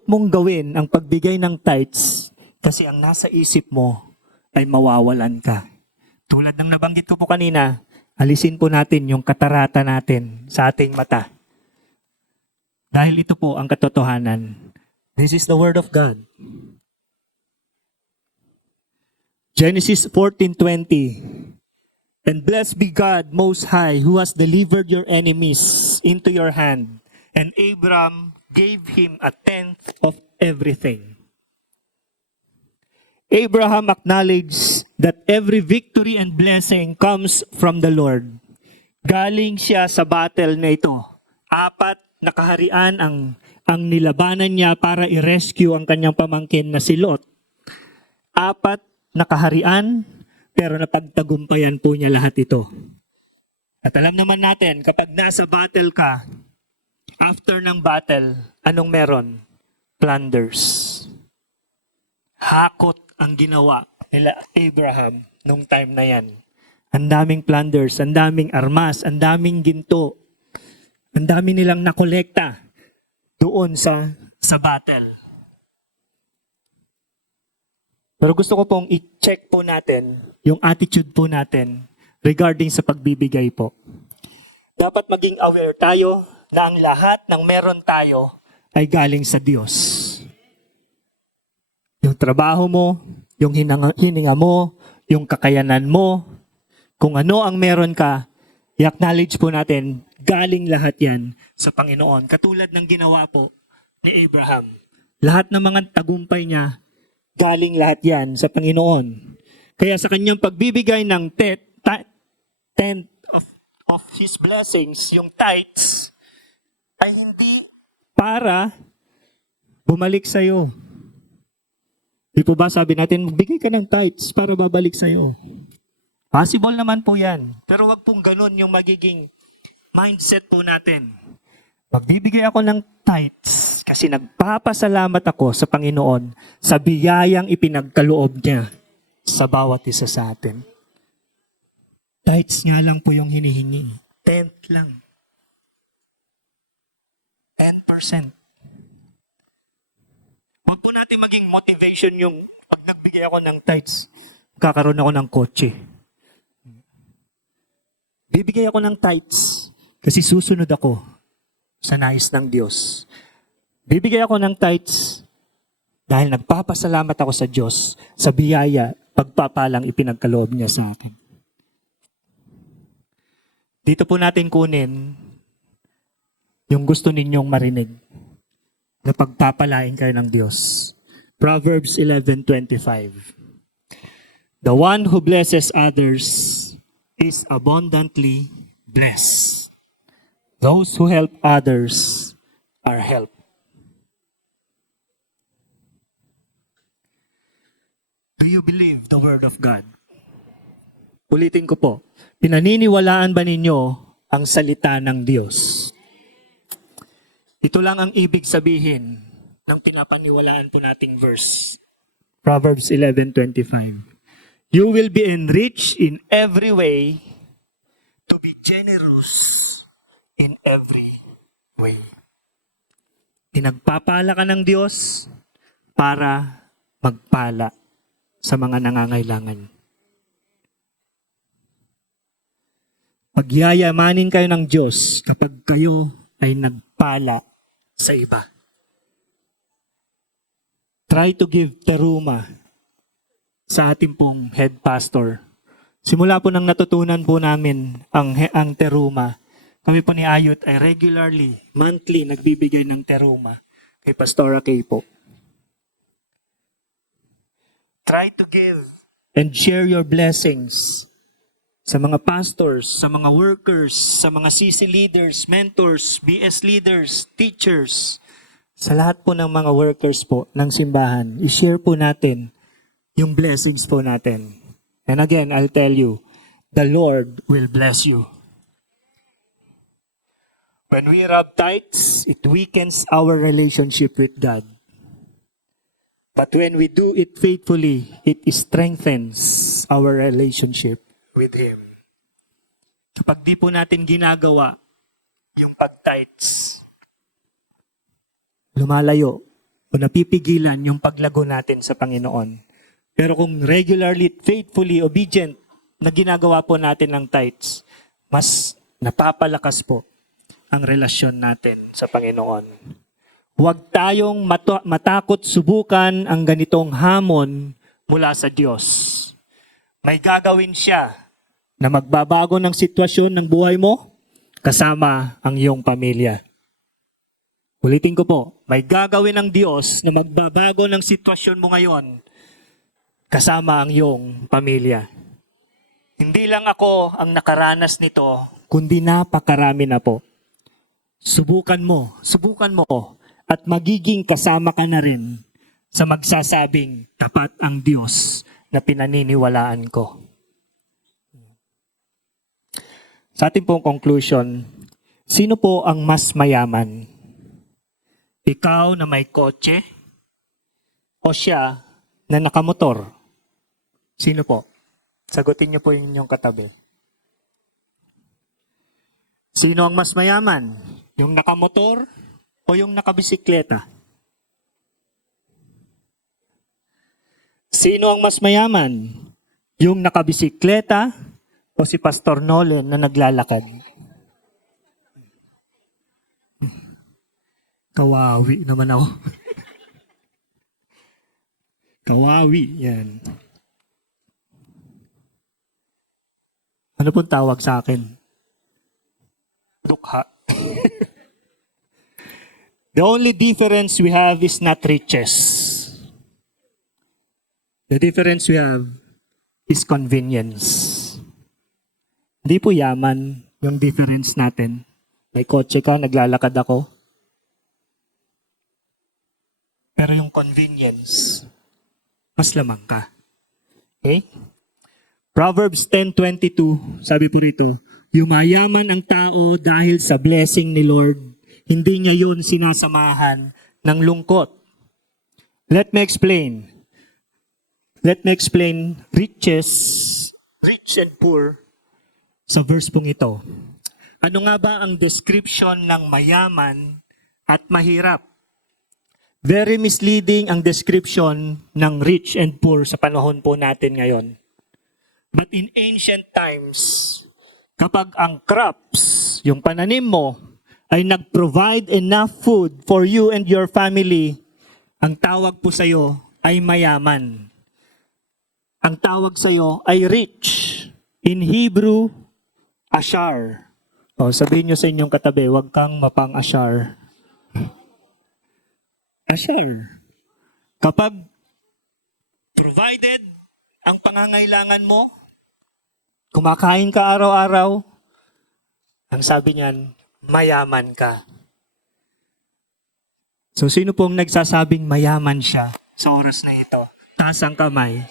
mong gawin ang pagbigay ng tithes kasi ang nasa isip mo ay mawawalan ka. Tulad ng nabanggit ko po kanina, alisin po natin yung katarata natin sa ating mata. Dahil ito po ang katotohanan. This is the Word of God. Genesis 14:20. And blessed be God Most High, who has delivered your enemies into your hand. And Abram gave him 1/10 of everything. Abraham acknowledged that every victory and blessing comes from the Lord. Galing siya sa battle na ito. 4 na kaharian ang nilabanan niya para i-rescue ang kanyang pamangkin na si Lot. 4 na kaharian, pero napagtagumpayan po niya lahat ito. At alam naman natin, kapag nasa battle ka, after ng battle, anong meron? Plunders. Hakot ang ginawa nila Abraham nung time na yan. Ang daming plunders, ang daming armas, ang daming ginto. Ang dami nilang nakolekta doon sa battle. Pero gusto ko pong i-check po natin yung attitude po natin regarding sa pagbibigay po. Dapat maging aware tayo na ang lahat ng meron tayo ay galing sa Diyos. Yung trabaho mo, yung hininga mo, yung kakayanan mo, kung ano ang meron ka, i-acknowledge po natin, galing lahat yan sa Panginoon. Katulad ng ginawa po ni Abraham. Lahat ng mga tagumpay niya, galing lahat yan sa Panginoon. Kaya sa kanyang pagbibigay ng tenth of His blessings, yung tithes, ay hindi para bumalik sa'yo. Di po ba sabi natin, magbigay ka ng tithes para babalik sa'yo? Possible naman po yan. Pero wag pong ganun yung magiging mindset po natin. Magbibigay ako ng tithes tithes kasi nagpapasalamat ako sa Panginoon sa biyayang ipinagkaloob niya sa bawat isa sa atin. Tithes nga lang po yung hinihingi. 10th lang. 10%. Huwag po natin maging motivation yung pag nagbigay ako ng tithes, kakaroon ako ng kotse. Bibigay ako ng tithes kasi susunod ako sa nais ng Diyos. Bibigay ako ng tithes dahil nagpapasalamat ako sa Diyos sa biyaya, pagpapalang ipinagkaloob niya sa akin. Dito po natin kunin yung gusto ninyong marinig na pagpapalain kayo ng Diyos. Proverbs 11:25. The one who blesses others is abundantly blessed. Those who help others are helped. Do you believe the word of God? Ulitin ko po. Pinaniniwalaan ba ninyo ang salita ng Diyos? Ito lang ang ibig sabihin ng pinapaniwalaan po nating verse. Proverbs 11:25. You will be enriched in every way to be generous in every way. Pinagpapala ka ng Diyos para magpala sa mga nangangailangan. Pagyayamanin kayo ng Diyos kapag kayo ay nagpala sa iba. Try to give teruma sa ating pong head pastor. Simula po nang natutunan po namin ang teruma, kami po ni Ayot ay regularly, monthly, nagbibigay ng teruma kay Pastora Kay po. Try to give and share your blessings sa mga pastors, sa mga workers, sa mga CC leaders, mentors, BS leaders, teachers, sa lahat po ng mga workers po ng simbahan, i-share po natin yung blessings po natin. And again, I'll tell you, the Lord will bless you. When we rob tithes, it weakens our relationship with God. But when we do it faithfully, it strengthens our relationship with Him. Kapag di po natin ginagawa yung pag-tithes, lumalayo o napipigilan yung paglago natin sa Panginoon. Pero kung regularly, faithfully, obedient na ginagawa po natin ng tithes, mas napapalakas po ang relasyon natin sa Panginoon. Huwag tayong matakot subukan ang ganitong hamon mula sa Diyos. May gagawin siya na magbabago ng sitwasyon ng buhay mo kasama ang iyong pamilya. Ulitin ko po, may gagawin ng Diyos na magbabago ng sitwasyon mo ngayon kasama ang iyong pamilya. Hindi lang ako ang nakaranas nito, kundi napakarami na po. Subukan mo at magiging kasama ka na rin sa magsasabing tapat ang Diyos na pinaniniwalaan ko. Sa ating pong conclusion, sino po ang mas mayaman? Ikaw na may kotse o siya na nakamotor? Sino po? Sagutin niyo po yung inyong katabi. Sino ang mas mayaman? Yung nakamotor o yung nakabisikleta? Sino ang mas mayaman? Yung nakabisikleta o si Pastor Nolan na naglalakad? Kawawi naman ako. Kawawi, yan. Ano pong tawag sa akin? Dukha. The only difference we have is not riches. The difference we have is convenience. Hindi po yaman yung difference natin. May kotse ka, naglalakad ako. Pero yung convenience, mas lamang ka. Okay? Proverbs 10:22, sabi po rito, yumayaman ang tao dahil sa blessing ni Lord. Hindi niya yun sinasamahan ng lungkot. Let me explain. Let me explain rich and poor sa verse pong ito. Ano nga ba ang description ng mayaman at mahirap? Very misleading ang description ng rich and poor sa panahon po natin ngayon. But in ancient times, kapag ang crops, yung pananim mo, ay nag-provide enough food for you and your family, ang tawag po sa iyo ay mayaman. Ang tawag sa iyo ay rich. In Hebrew, ashar. O, sabihin nyo sa inyong katabi, huwag kang mapang-ashar. Ashar. Kapag provided ang pangangailangan mo, kumakain ka araw-araw, ang sabi niyan, mayaman ka. So, sino pong nagsasabing mayaman siya sa oras na ito? Taas ang kamay.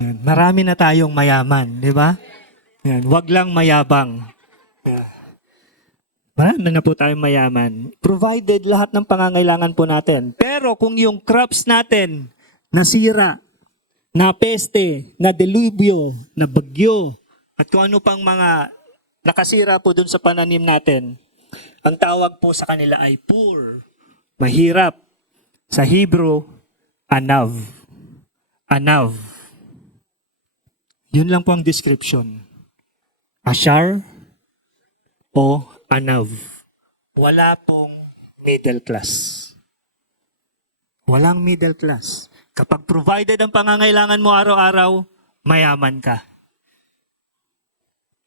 Yan. Marami na tayong mayaman, di ba? Yan. Wag lang mayabang. Yan. Marami na po tayong mayaman. Provided lahat ng pangangailangan po natin. Pero kung yung crops natin nasira, na peste, na delubyo, na bagyo, at kung ano pang mga nakasira po dun sa pananim natin, ang tawag po sa kanila ay poor. Mahirap. Sa Hebrew, anav. Anav. Yun lang po ang description. Ashar o anav. Wala pong middle class. Walang middle class. Kapag provided ang pangangailangan mo araw-araw, mayaman ka.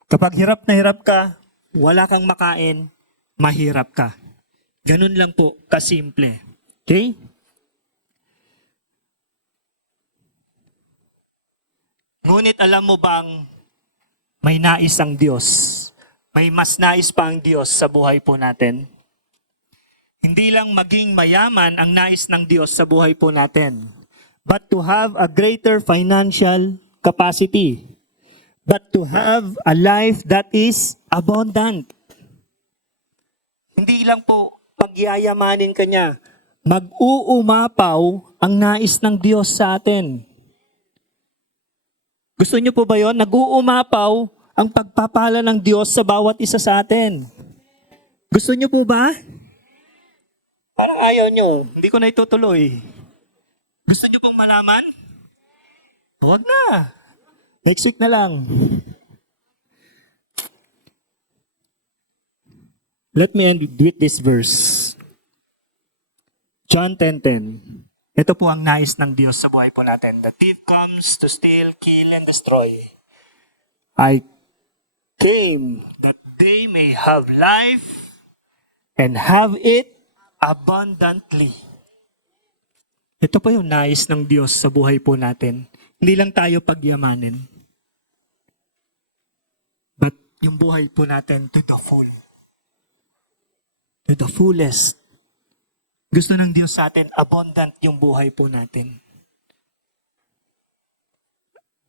Kapag hirap na hirap ka, wala kang makain, mahirap ka. Ganun lang po, kasimple. Okay? Ngunit alam mo bang may nais ang Diyos? May mas nais pa ang Diyos sa buhay po natin? Hindi lang maging mayaman ang nais ng Diyos sa buhay po natin, but to have a greater financial capacity, but to have a life that is abundant. Hindi lang po pagyayamanin ka niya, mag-uumapaw ang nais ng Diyos sa atin. Gusto niyo po ba yon? Nag-uumapaw ang pagpapala ng Diyos sa bawat isa sa atin. Gusto niyo po ba? Parang ayaw niyo. Hindi ko na itutuloy. Gusto niyo pong malaman? Huwag na. Next week na lang. Let me end with this verse. John 10:10. Ito po ang nais ng Diyos sa buhay po natin. The thief comes to steal, kill, and destroy. I came that they may have life and have it abundantly. Ito po yung nais ng Diyos sa buhay po natin. Hindi lang tayo pagyamanin, but yung buhay po natin to the full. To the fullest. Gusto ng Diyos sa atin, abundant yung buhay po natin.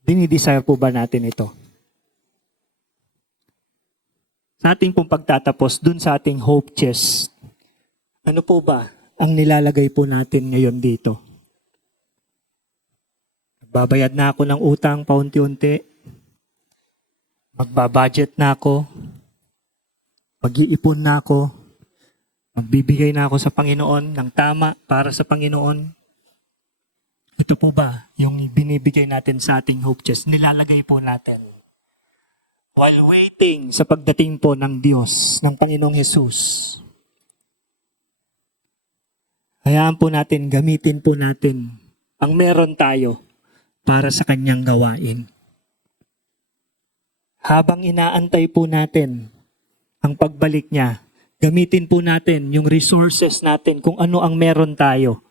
Dinidesire po ba natin ito? Sa ating pong pagtatapos, dun sa ating hope chest, ano po ba ang nilalagay po natin ngayon dito? Babayad na ako ng utang paunti-unti. Magbabudget na ako. Mag-iipon na ako. Magbibigay na ako sa Panginoon ng tama para sa Panginoon. Ito po ba yung binibigay natin sa ating hope chest? Nilalagay po natin. While waiting sa pagdating po ng Diyos, ng Panginoong Jesus. Hayaan po natin, gamitin po natin ang meron tayo para sa kanyang gawain. Habang inaantay po natin ang pagbalik niya, gamitin po natin yung resources natin kung ano ang meron tayo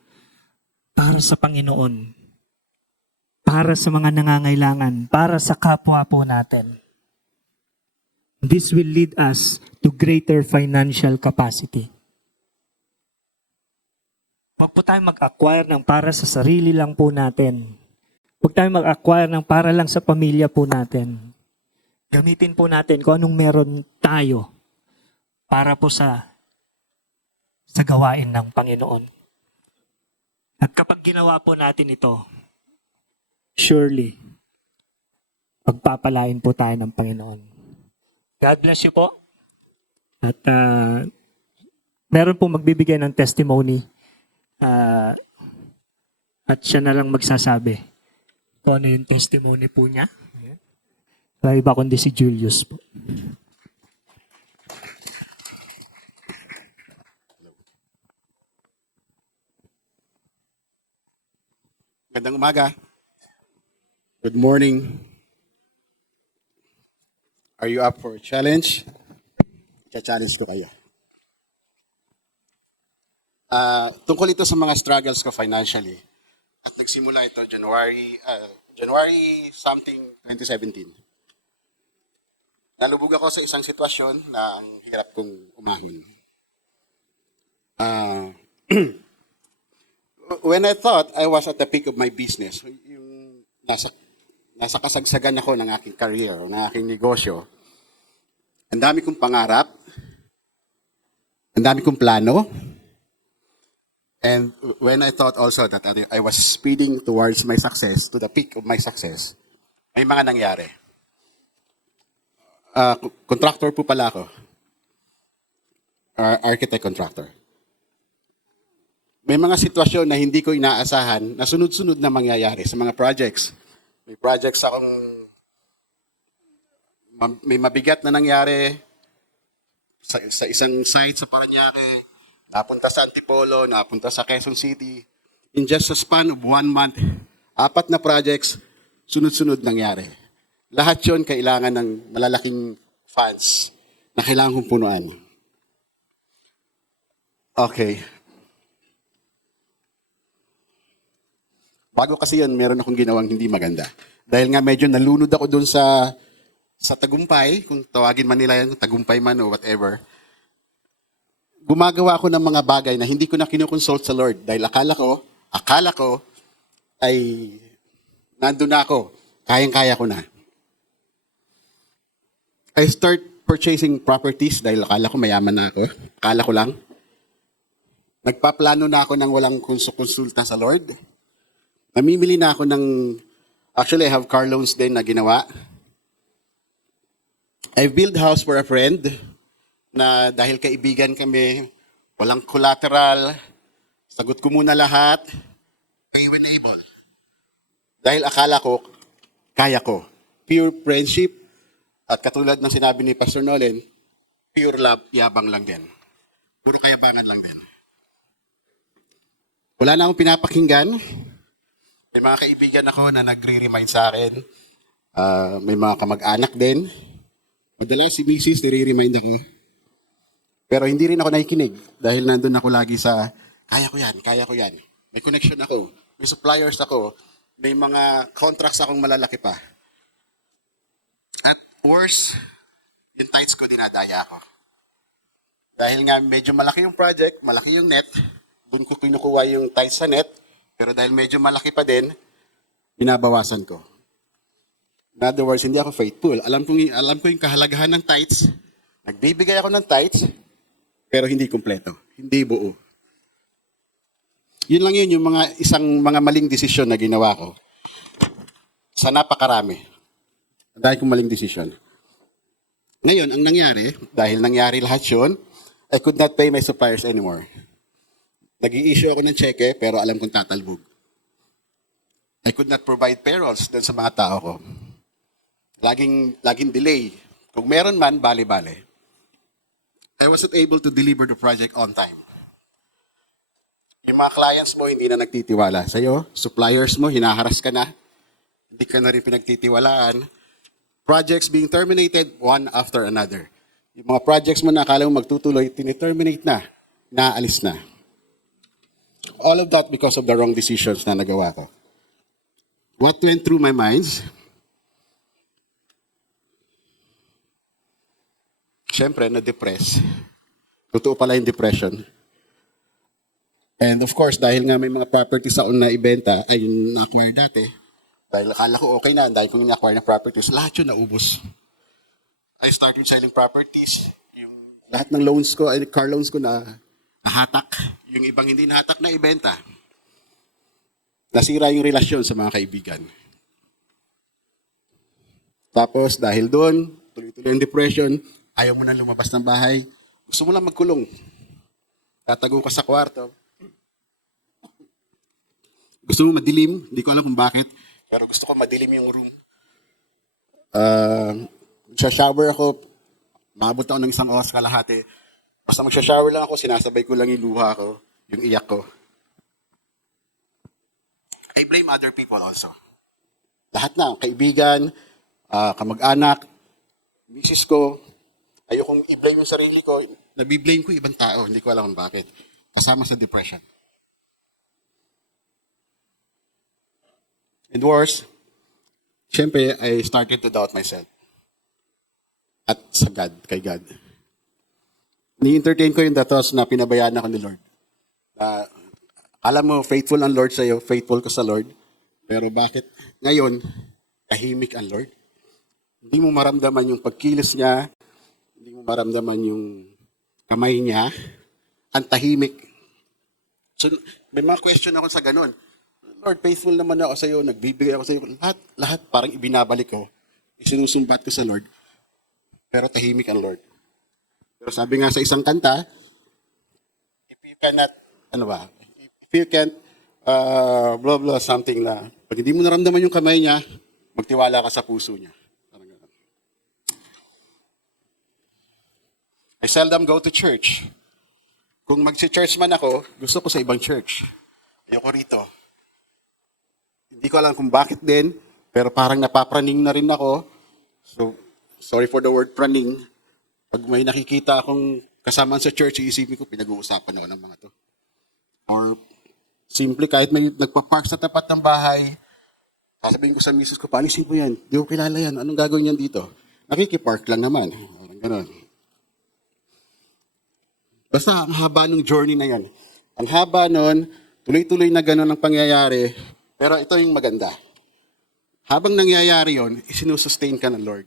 para sa Panginoon, para sa mga nangangailangan, para sa kapwa po natin. This will lead us to greater financial capacity. Huwag po tayong mag-acquire ng para sa sarili lang po natin. Huwag tayong mag-acquire ng para lang sa pamilya po natin. Gamitin po natin kung anong meron tayo para po sa gawain ng Panginoon. At kapag ginawa po natin ito, surely, pagpapalain po tayo ng Panginoon. God bless you po. At meron po magbibigay ng testimony. At siya na lang magsasabi kung ano yung testimony po niya. Wala iba kundi si Julius po. Magandang umaga. Good morning. Are you up for a challenge? Cha-challenge ko kayo. Tungkol ito sa mga struggles ko financially. At nagsimula ito January something 2017. Nalubog ako sa isang sitwasyon na ang hirap kong umahon. When I thought I was at the peak of my business, yung nasa kasagsagan ako ng aking career, ng aking negosyo, ang dami kong pangarap, ang dami kong plano, and when I thought also that I was speeding towards my success, to the peak of my success, may mga nangyari. Contractor po pala ako. Architect contractor. May mga sitwasyon na hindi ko inaasahan na sunod-sunod na mangyayari sa mga projects. May projects akong may mabigat na nangyari sa isang site sa Parañaque, napunta sa Antipolo, napunta sa Quezon City. In just a span of 1 month, 4 na projects, sunod-sunod nangyari. Lahat yon kailangan ng malalaking funds na kailangan kong punuan. Okay. Bago kasi yun, meron akong ginawang hindi maganda. Dahil nga medyo nalunod ako dun sa tagumpay, kung tawagin man nila yan, tagumpay man o whatever. Gumagawa ako ng mga bagay na hindi ko na kinukonsult sa Lord. Dahil akala ko ay nandun na ako. Kayang-kaya ko na. I start purchasing properties dahil akala ko mayaman na ako. Akala ko lang. Nagpaplano na ako ng walang konsulta sa Lord. Namimili na ako actually I have car loans din na ginawa. I build house for a friend na dahil kaibigan kami, walang collateral, sagot ko muna lahat, pay when able. Dahil akala ko, kaya ko. Pure friendship, at katulad ng sinabi ni Pastor Nolan, pure love, yabang lang din. Puro kayabangan lang din. Wala na akong pinapakinggan. May mga kaibigan ako na nagre-remind sa akin. May mga kamag-anak din. Madalas si Mrs. nire-remind ako. Pero hindi rin ako nakikinig dahil nandun ako lagi sa, kaya ko yan. May connection ako. May suppliers ako. May mga contracts akong malalaki pa. At worse, yung tithes ko dinadaya ako. Dahil nga medyo malaki yung project, malaki yung net, doon ko kinukuha yung tithes sa net, pero dahil medyo malaki pa din, binabawasan ko. In other words, hindi ako faithful. Alam ko yung kahalagahan ng tithes. Nagbibigay ako ng tithes, pero hindi kumpleto. Hindi buo. Yun lang yun, yung mga maling desisyon na ginawa ko. Sa napakarami. Dahil kong maling desisyon. Ngayon, ang nangyari, dahil nangyari lahat yun, I could not pay my suppliers anymore. Nag-i-issue ako ng cheque, pero alam kong tatalbog. I could not provide payrolls doon sa mga tao ko. Laging delay. Kung meron man, bale-bale. I wasn't able to deliver the project on time. Yung mga clients mo, hindi na nagtitiwala sa'yo. Suppliers mo, hinaharas ka na. Hindi ka na rin pinagtitiwalaan. Projects being terminated one after another. Yung mga projects mo na akala mo magtutuloy, tiniterminate na. Naalis na. All of that because of the wrong decisions na nagawa ko. What went through my mind? Siyempre, na-depress. Totoo pala yung depression. And of course, dahil nga may mga properties ako na ibenta, ay na-acquire dati, dahil akala ko okay na, dahil kung na-acquire na properties, lahat yun naubos. I started selling properties. Yung lahat ng loans ko, ay car loans ko na nahatak. Yung ibang hindi nahatak na ibenta. nasira yung relasyon sa mga kaibigan. Tapos dahil doon, tuloy-tuloy ang depression, ayaw mo na lumabas ng bahay, gusto mo lang magkulong. Tatago ka sa kwarto. Gusto mo madilim, hindi ko alam kung bakit, pero gusto ko madilim yung room. Magsha-shower ako, maabot ako ng 1 oras kalahati. Basta magsha-shower lang ako, sinasabay ko lang yung luha ko, yung iyak ko. I blame other people also. Lahat na, kaibigan, kamag-anak, misis ko, ayokong i-blame yung sarili ko, nabiblame ko yung ibang tao, hindi ko alam kung bakit. Kasama sa depression. And worse, syempre, I started to doubt myself. At sa God, kay God. Ni-entertain ko yung datos na pinabayaan ako ni Lord. Alam mo, faithful ang Lord sa'yo, faithful ka sa Lord. Pero bakit ngayon, tahimik ang Lord? Hindi mo maramdaman yung pagkilos niya, hindi mo maramdaman yung kamay niya, ang tahimik. So, may mga question ako sa ganun. Lord, faithful naman ako sa iyo, nagbibigay ako sa iyo. Lahat parang ibinabalik ko. Isinusumbat ko sa Lord. Pero tahimik ang Lord. Pero sabi nga sa isang kanta, if you cannot, if you can't, blah, blah, something la. Pag hindi mo naramdaman yung kamay niya, magtiwala ka sa puso niya. Parang ganun. I seldom go to church. Kung magsi-church man ako, gusto ko sa ibang church. Ayoko rito. Hindi ko alam kung bakit din, pero parang napapraning na rin ako. So, sorry for the word praning. Pag may nakikita akong kasama sa church, iisipin ko, pinag-uusapan ako ng mga to. Or, simple, kahit may nagpa-park sa tapat ng bahay, sasabihin ko sa misis ko, paalisin mo yan. Di ko kilala yan. Anong gagawin yan dito? Nakikipark lang naman. Parang ganun. Basta, ang haba ng journey na yan. Ang haba nun, tuloy-tuloy na ganun ang pangyayari. Pero ito yung maganda. Habang nangyayari yon, isinusustain ka ng Lord.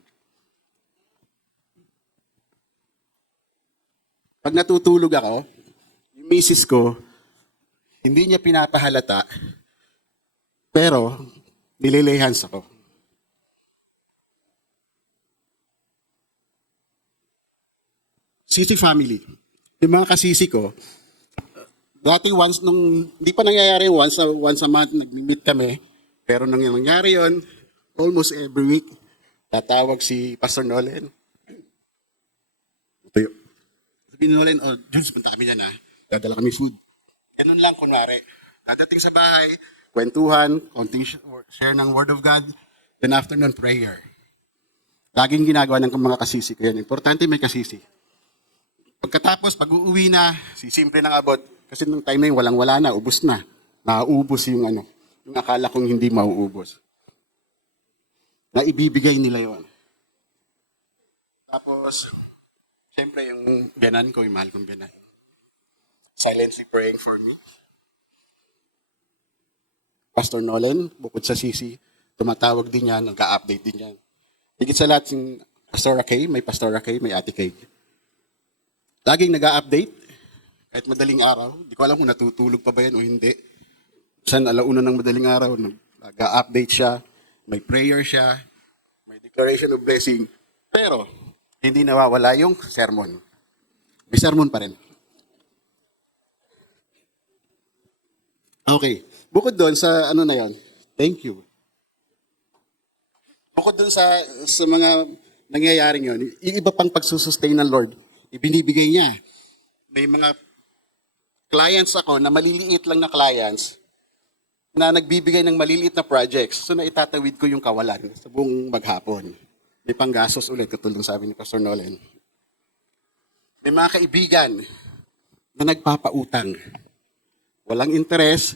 Pag natutulog ako, yung misis ko, hindi niya pinapahalata, pero nililay hands ako. Sisi family. Yung mga kasisi ko, dati once nung, hindi pa nangyayari once a month, nag-meet kami. Pero nang nangyari yon, almost every week, tatawag si Pastor Nolan. Ito yun. Sabi ni Nolan, Jules, punta kami na, dadala kami food. Ganun lang, kunwari. Dadating sa bahay, kwentuhan, konting share ng Word of God, then afternoon, prayer. Laging ginagawa ng mga kasisi ko yan. Importante may kasisi. Pagkatapos, pag-uuwi na, sisimple ng abot, kasi nung time na yun, walang-wala na, ubos na. Nauubos yung yung akala kong hindi mauubos. Na ibibigay nila yon. Tapos, siyempre yung biyanan ko, yung mahal kong biyanan. Silently praying for me. Pastor Nolan, bukod sa sisi, tumatawag din yan, nag-update din yan. Higit sa lahat, yung Pastora Kay, may Ate Kay. Laging nag-update, kahit madaling araw, di ko alam kung natutulog pa ba yan o hindi. Saan alauna ng madaling araw, nag-update siya, may prayer siya, may declaration of blessing. Pero, hindi nawawala yung sermon. May sermon pa rin. Okay. Bukod doon sa na yon, thank you. Bukod doon sa mga nangyayaring yon, yung iba pang pagsusustain ng Lord, ibinibigay niya. May mga clients ako na maliliit lang na clients na nagbibigay ng maliliit na projects. So naitatawid ko yung kawalan sa buong maghapon. May panggastos ulit, katulong sabi ni Pastor Nolan. May mga kaibigan na nagpapautang. Walang interes,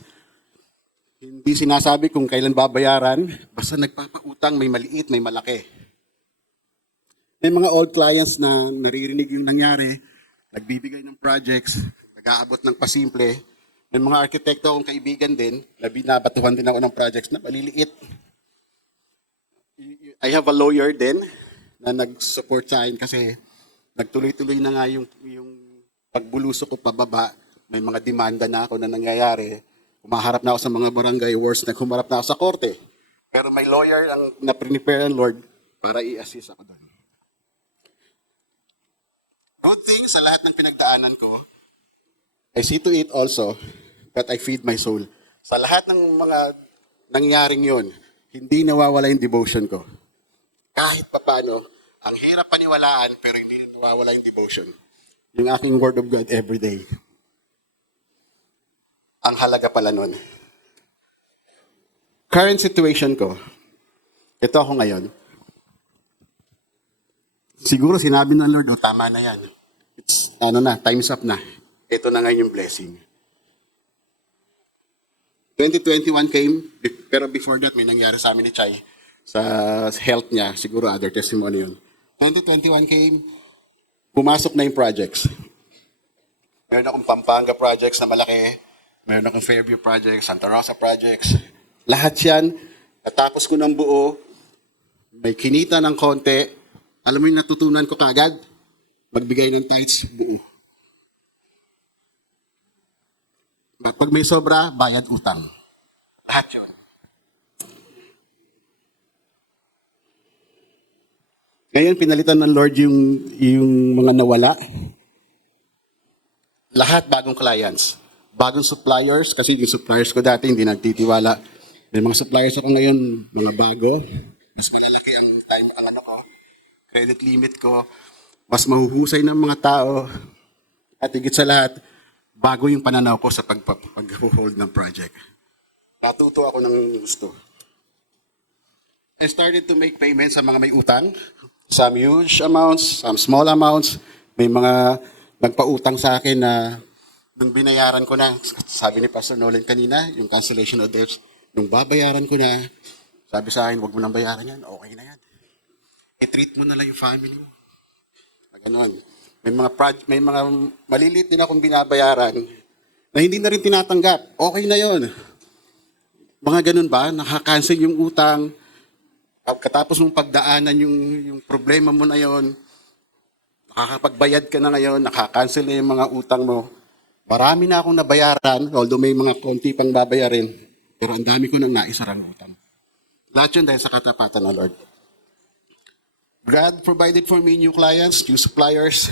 hindi sinasabi kung kailan babayaran, basta nagpapautang, may maliit, may malaki. May mga old clients na naririnig yung nangyari, nagbibigay ng projects, nag-aabot ng pasimple. May mga arkitekto akong kaibigan din, na binabatuhan din ako ng projects na maliliit. I have a lawyer din na nag-support sa akin kasi nagtuloy-tuloy na nga yung pagbulusok ko pababa. May mga demanda na ako na nangyayari. Umaharap na ako sa mga barangay wars, naghumarap na ako sa korte. Pero may lawyer ang na-prepare ng Lord para i-assist ako doon. Good thing sa lahat ng pinagdaanan ko, I see to it also that I feed my soul. Sa lahat ng mga nangyaring yon, hindi nawawala yung devotion ko. Kahit papano, ang hirap paniwalaan pero hindi nawawala yung devotion. Yung aking word of God every day. Ang halaga pala nun. Current situation ko, ito ako ngayon. Siguro sinabi ng Lord, tama na yan. It's, time's up na. Ito na ngayon yung blessing. 2021 came, pero before that, may nangyari sa amin ni Chay sa health niya. Siguro other testimony yun. 2021 came, pumasok na yung projects. Meron akong Pampanga projects na malaki. Meron akong Fairview projects, Santa Rosa projects. Lahat yan, natapos ko ng buo. May kinita ng konti. Alam mo yung natutunan ko kagad? Magbigay ng tithes, buo. Pag may sobra, bayad utang. Lahat yun. Ngayon, pinalitan ng Lord yung mga nawala. Lahat bagong clients. Bagong suppliers, kasi yung suppliers ko dati hindi nagtitiwala. May mga suppliers ako ngayon, mga bago. Mas malalaki ang time, ko. Credit limit ko. Mas mahuhusay ng mga tao. At higit sa lahat, bago yung pananaw ko sa pag-hold ng project. Natuto ako ng gusto. I started to make payments sa mga may utang. Some huge amounts, some small amounts. May mga nagpautang sa akin na nung binayaran ko na, sabi ni Pastor Nolan kanina, yung cancellation of debts, nung babayaran ko na, sabi sa akin, huwag mo nang bayaran yan, okay na yan. I-treat mo na lang yung family mo. Ganon. May mga maliliit din akong binabayaran na hindi na rin tinatanggap. Okay na yon. Mga ganun ba? Nakakancel yung utang. Katapos mong pagdaanan yung problema mo na yon, nakakapagbayad ka na ngayon, nakakancel na yung mga utang mo. Marami na akong nabayaran, although may mga konti pang babayarin, pero ang dami ko nang naisarang utang. Lahat yun dahil sa katapatan ng Lord. God provided for me new clients, new suppliers,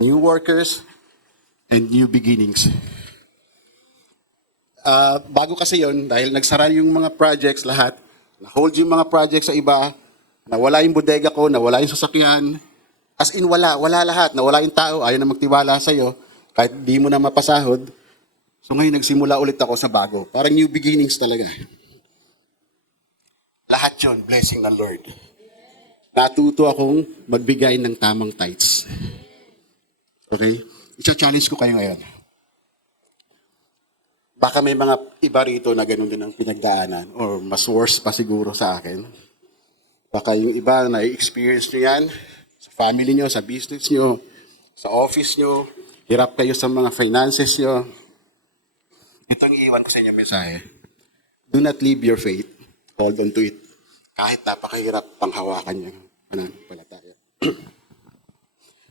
new workers, and new beginnings. Bago kasi yon, dahil nagsara yung mga projects lahat, na-hold yung mga projects sa iba, nawala yung bodega ko, nawala yung sasakyan, as in wala lahat, nawala yung tao, ayaw na magtiwala sa'yo, kahit di mo na mapasahod. So ngayon nagsimula ulit ako sa bago. Parang new beginnings talaga. Lahat yon blessing ng Lord. Natuto akong magbigay ng tamang tithes. Okay? I-challenge ko kayo ngayon. Baka may mga iba rito na ganun din ang pinagdaanan or mas worse pa siguro sa akin. Baka yung iba na i-experience nyo yan sa family nyo, sa business nyo, sa office nyo, hirap kayo sa mga finances nyo. Ito ang iiwan ko sa inyo mensahe. Do not leave your faith. Hold on to it. Kahit napakahirap panghawakan nyo. Palataya.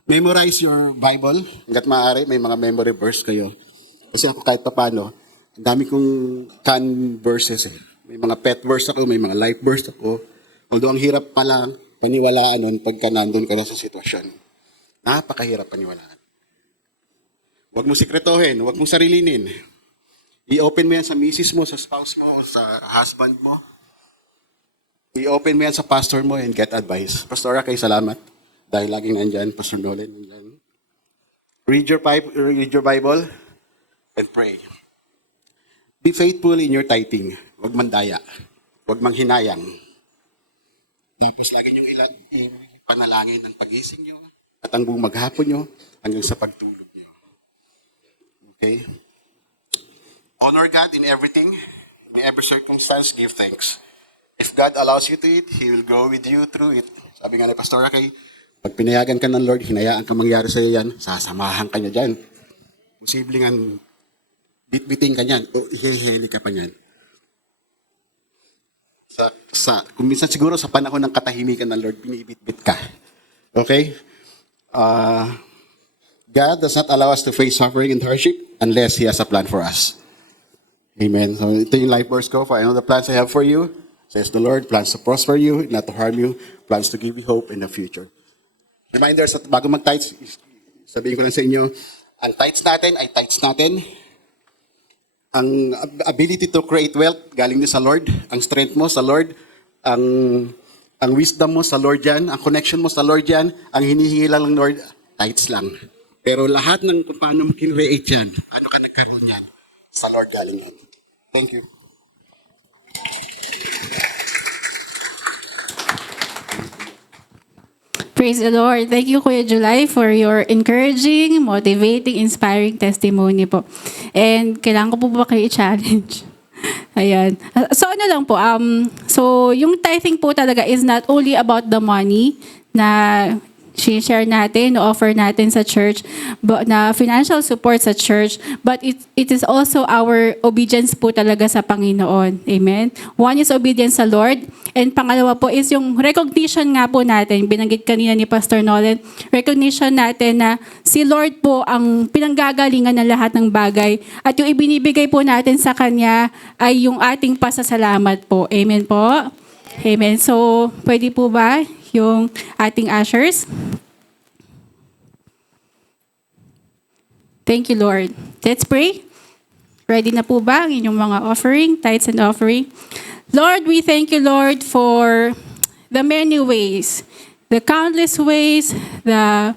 Memorize your Bible. Hanggat maaari, may mga memory verse kayo. Kasi ako kahit papano, ang dami kong can verses eh. May mga pet verse ako, may mga life verse ako. Although ang hirap pala paniwalaan nun pagka nandun ka na sa sitwasyon. Napakahirap paniwalaan. Huwag mo sikretohin, huwag mong sarilinin. I-open mo yan sa misis mo, sa spouse mo, o sa husband mo. I-open mo yan sa pastor mo and get advice. Pastora, kayo salamat. Dahil laging nandyan, Pastor Nolan. Nandyan. Read your Bible and pray. Be faithful in your tithing. Huwag mandaya. Huwag manghinayang. Tapos lagi niyong panalangin ng pagising niyo at ang buong maghapon niyo hanggang sa pagtulog niyo. Okay? Honor God in everything. In every circumstance, give thanks. If God allows you to it, He will go with you through it. Sabi nga ni Pastor Akay, pag pinayagan ka ng Lord, hinayaan ka mangyari sa iyo yan, sasamahan ka niya dyan. Posible nga, bit-biting ka niyan, o ihihili ka pa niyan. Kung minsan siguro sa panahon ng katahimikan ng Lord, binibit-bit ka. Okay? God does not allow us to face suffering and hardship unless He has a plan for us. Amen. So ito yung life verse ko. For I know the plans I have for you, says the Lord, plans to prosper you, not to harm you, plans to give you hope in the future. Reminders at bago mag-tithes, sabihin ko lang sa inyo, ang tithes natin ay tithes natin. Ang ability to create wealth, galing din sa Lord. Ang strength mo sa Lord. Ang wisdom mo sa Lord yan. Ang connection mo sa Lord yan. Ang hinihingi lang ng Lord, tithes lang. Pero lahat ng kung paano mo kinreate yan, ano ka nagkaroon yan, sa Lord galing yan. Thank you. Praise the Lord. Thank you, Kuya July, for your encouraging, motivating, inspiring testimony po. And kailangan ko po ba kayo i-challenge? Ayan. So ano lang po, so yung tithing po talaga is not only about the money na share natin, offer natin sa church, but na financial support sa church, but it is also our obedience po talaga sa Panginoon. Amen? One is obedience sa Lord, and pangalawa po is yung recognition nga po natin, binanggit kanina ni Pastor Nolan, recognition natin na si Lord po ang pinanggagalingan ng lahat ng bagay, at yung ibinibigay po natin sa Kanya ay yung ating pasasalamat po. Amen po? Amen. So, pwede po ba yung ating ushers? Thank you, Lord. Let's pray. Ready na po ba ang inyong mga offering, tithes and offering? Lord, we thank you, Lord, for the many ways, the countless ways, the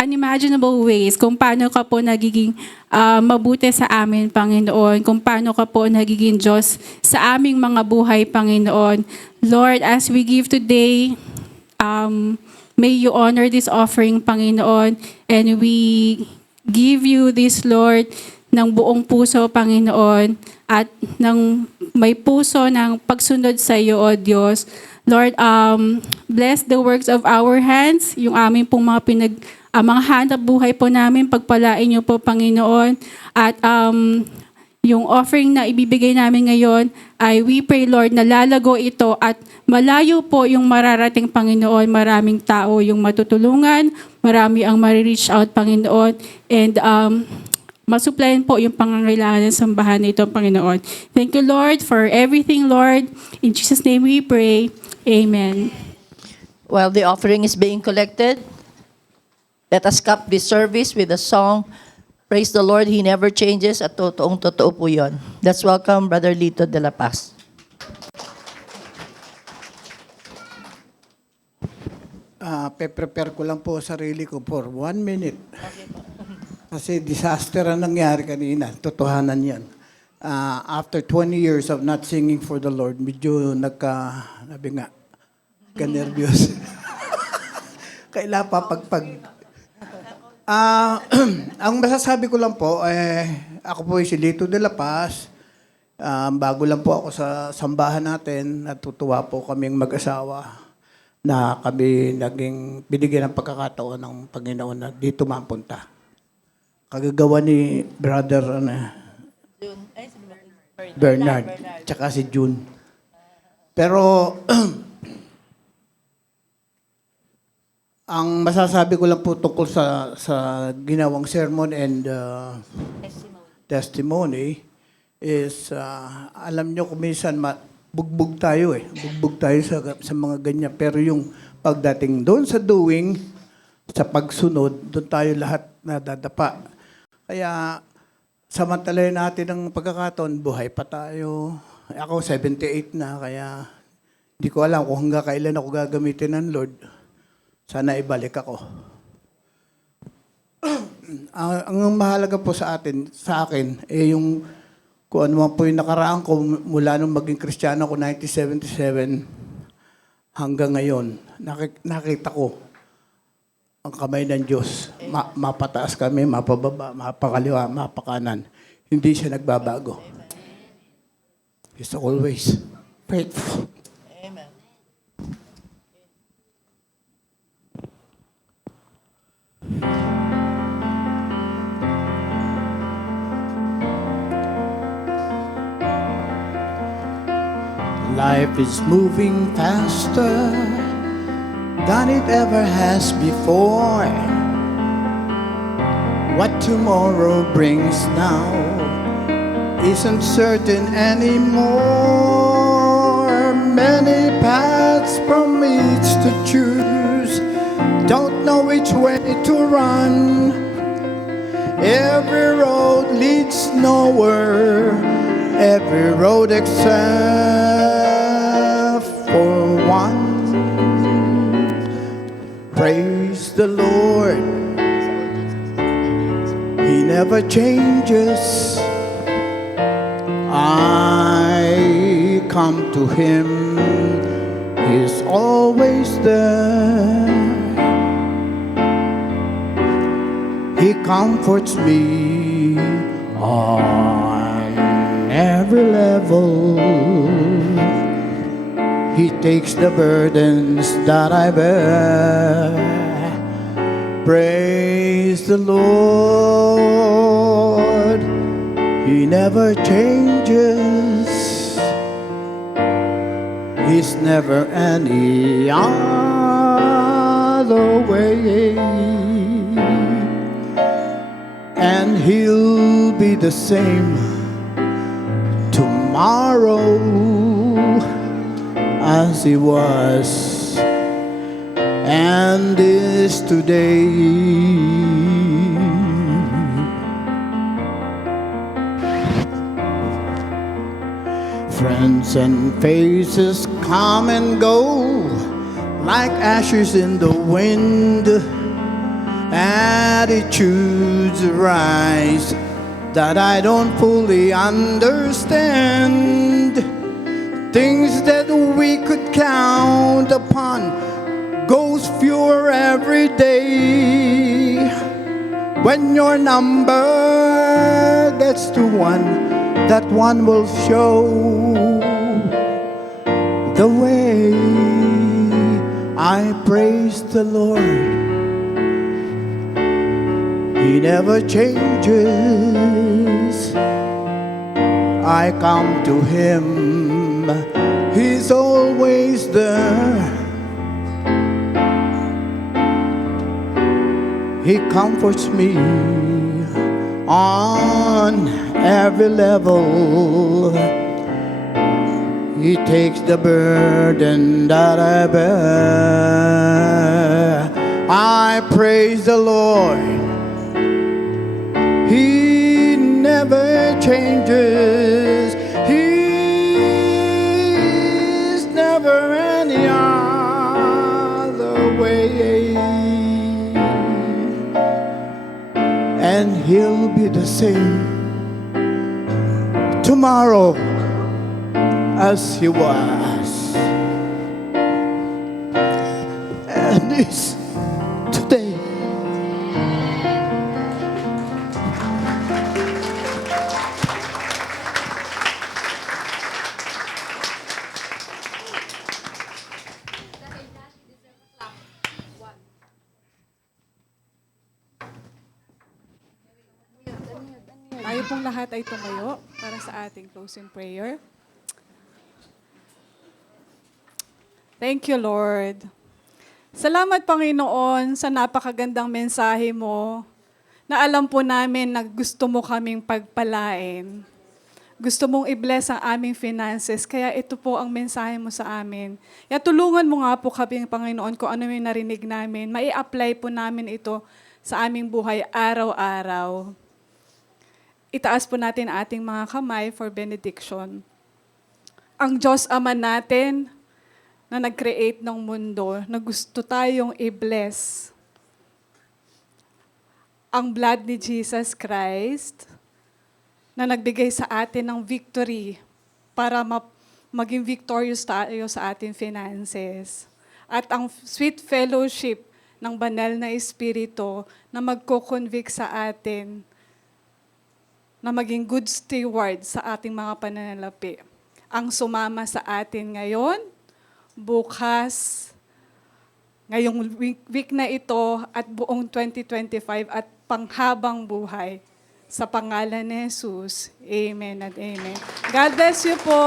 unimaginable ways, kung paano ka po nagiging mabuti sa amin, Panginoon, kung paano ka po nagiging Diyos sa aming mga buhay, Panginoon. Lord, as we give today, may you honor this offering, Panginoon, and we give you this, Lord, ng buong puso, Panginoon, at ng may puso ng pagsunod sa iyo, O Diyos. Lord, bless the works of our hands, yung aming pong mga mga hanap buhay po namin, pagpalain niyo po, Panginoon. At yung offering na ibibigay namin ngayon, ay we pray, Lord, na lalago ito at malayo po yung mararating, Panginoon. Maraming tao yung matutulungan, marami ang marireach out, Panginoon. And masuplayan po yung pangangailangan ng sambahan na ito, Panginoon. Thank you, Lord, for everything, Lord. In Jesus' name we pray. Amen. While the offering is being collected, let us cap this service with a song, Praise the Lord, He Never Changes, at totoong-totoo po yun. Let's welcome Brother Lito de la Paz. Pe-prepare ko lang po sarili ko for 1 minute. Kasi disaster ang nangyari kanina. Totohanan yan. After 20 years of not singing for the Lord, medyo nervyos. Kailan pa ang masasabi ko lang po, ako po si Lito de la Paz. Bago lang po ako sa sambahan natin. Natutuwa po kaming mag-asawa na kami naging binigyan ng pagkakataon ng Panginoon na dito mapunta. Kagagawa ni Brother Bernard, tsaka si June. Pero ang masasabi ko lang po tungkol sa ginawang sermon and testimony is, alam nyo kung minsan bugbog tayo Bugbog tayo sa mga ganyan. Pero yung pagdating doon sa doing, sa pagsunod, doon tayo lahat nadadapa. Kaya samantalayan natin ang pagkakataon, buhay pa tayo. Ako 78 na, kaya hindi ko alam kung hanggang kailan ako gagamitin ng Lord. Sana ibalik ako. Ang mahalaga po sa akin, yung kung ano man po yung nakaraan ko mula nung maging Kristiyano ko 1977 hanggang ngayon, nakita ko ang kamay ng Diyos. Mapataas kami, mapababa, mapakaliwa, mapakanan. Hindi siya nagbabago. He's always faithful. Amen. Life is moving faster than it ever has before. What tomorrow brings now isn't certain anymore. Many paths from each to choose. Don't know which way to run. Every road leads nowhere. Every road except for one. Praise the Lord. He never changes. I come to Him. He's always there. He comforts me on every level. He takes the burdens that I bear. Praise the Lord. He never changes. He's never any other way. And He'll be the same tomorrow as He was and is today. Friends and faces come and go like ashes in the wind. Attitudes arise that I don't fully understand. Things that we could count upon goes fewer every day. When your number gets to one, that one will show the way. I praise the Lord. He never changes. I come to Him. He's always there. He comforts me on every level. He takes the burden that I bear. I praise the Lord. He never changes. He's never any other way. And He'll be the same tomorrow as He was and is today. Tayo pong lahat ay tumayo para sa ating closing prayer. Thank you, Lord. Salamat, Panginoon, sa napakagandang mensahe mo na alam po namin na gusto mo kaming pagpalain. Gusto mong i-bless ang aming finances, kaya ito po ang mensahe mo sa amin. Kaya tulungan mo nga po kami, Panginoon, kung ano yung narinig namin. Mai-apply po namin ito sa aming buhay araw-araw. Itaas po natin ating mga kamay for benediction. Ang Diyos Ama natin na nag-create ng mundo, na gusto tayong i-bless. Ang blood ni Jesus Christ na nagbigay sa atin ng victory para maging victorious tayo sa ating finances. At ang sweet fellowship ng banal na Espiritu na magko-convict sa atin na maging good steward sa ating mga pananalapi. Ang sumama sa atin ngayon, bukas, ngayong week na ito at buong 2025 at panghabang buhay. Sa pangalan ni Jesus, amen and amen. God bless you po.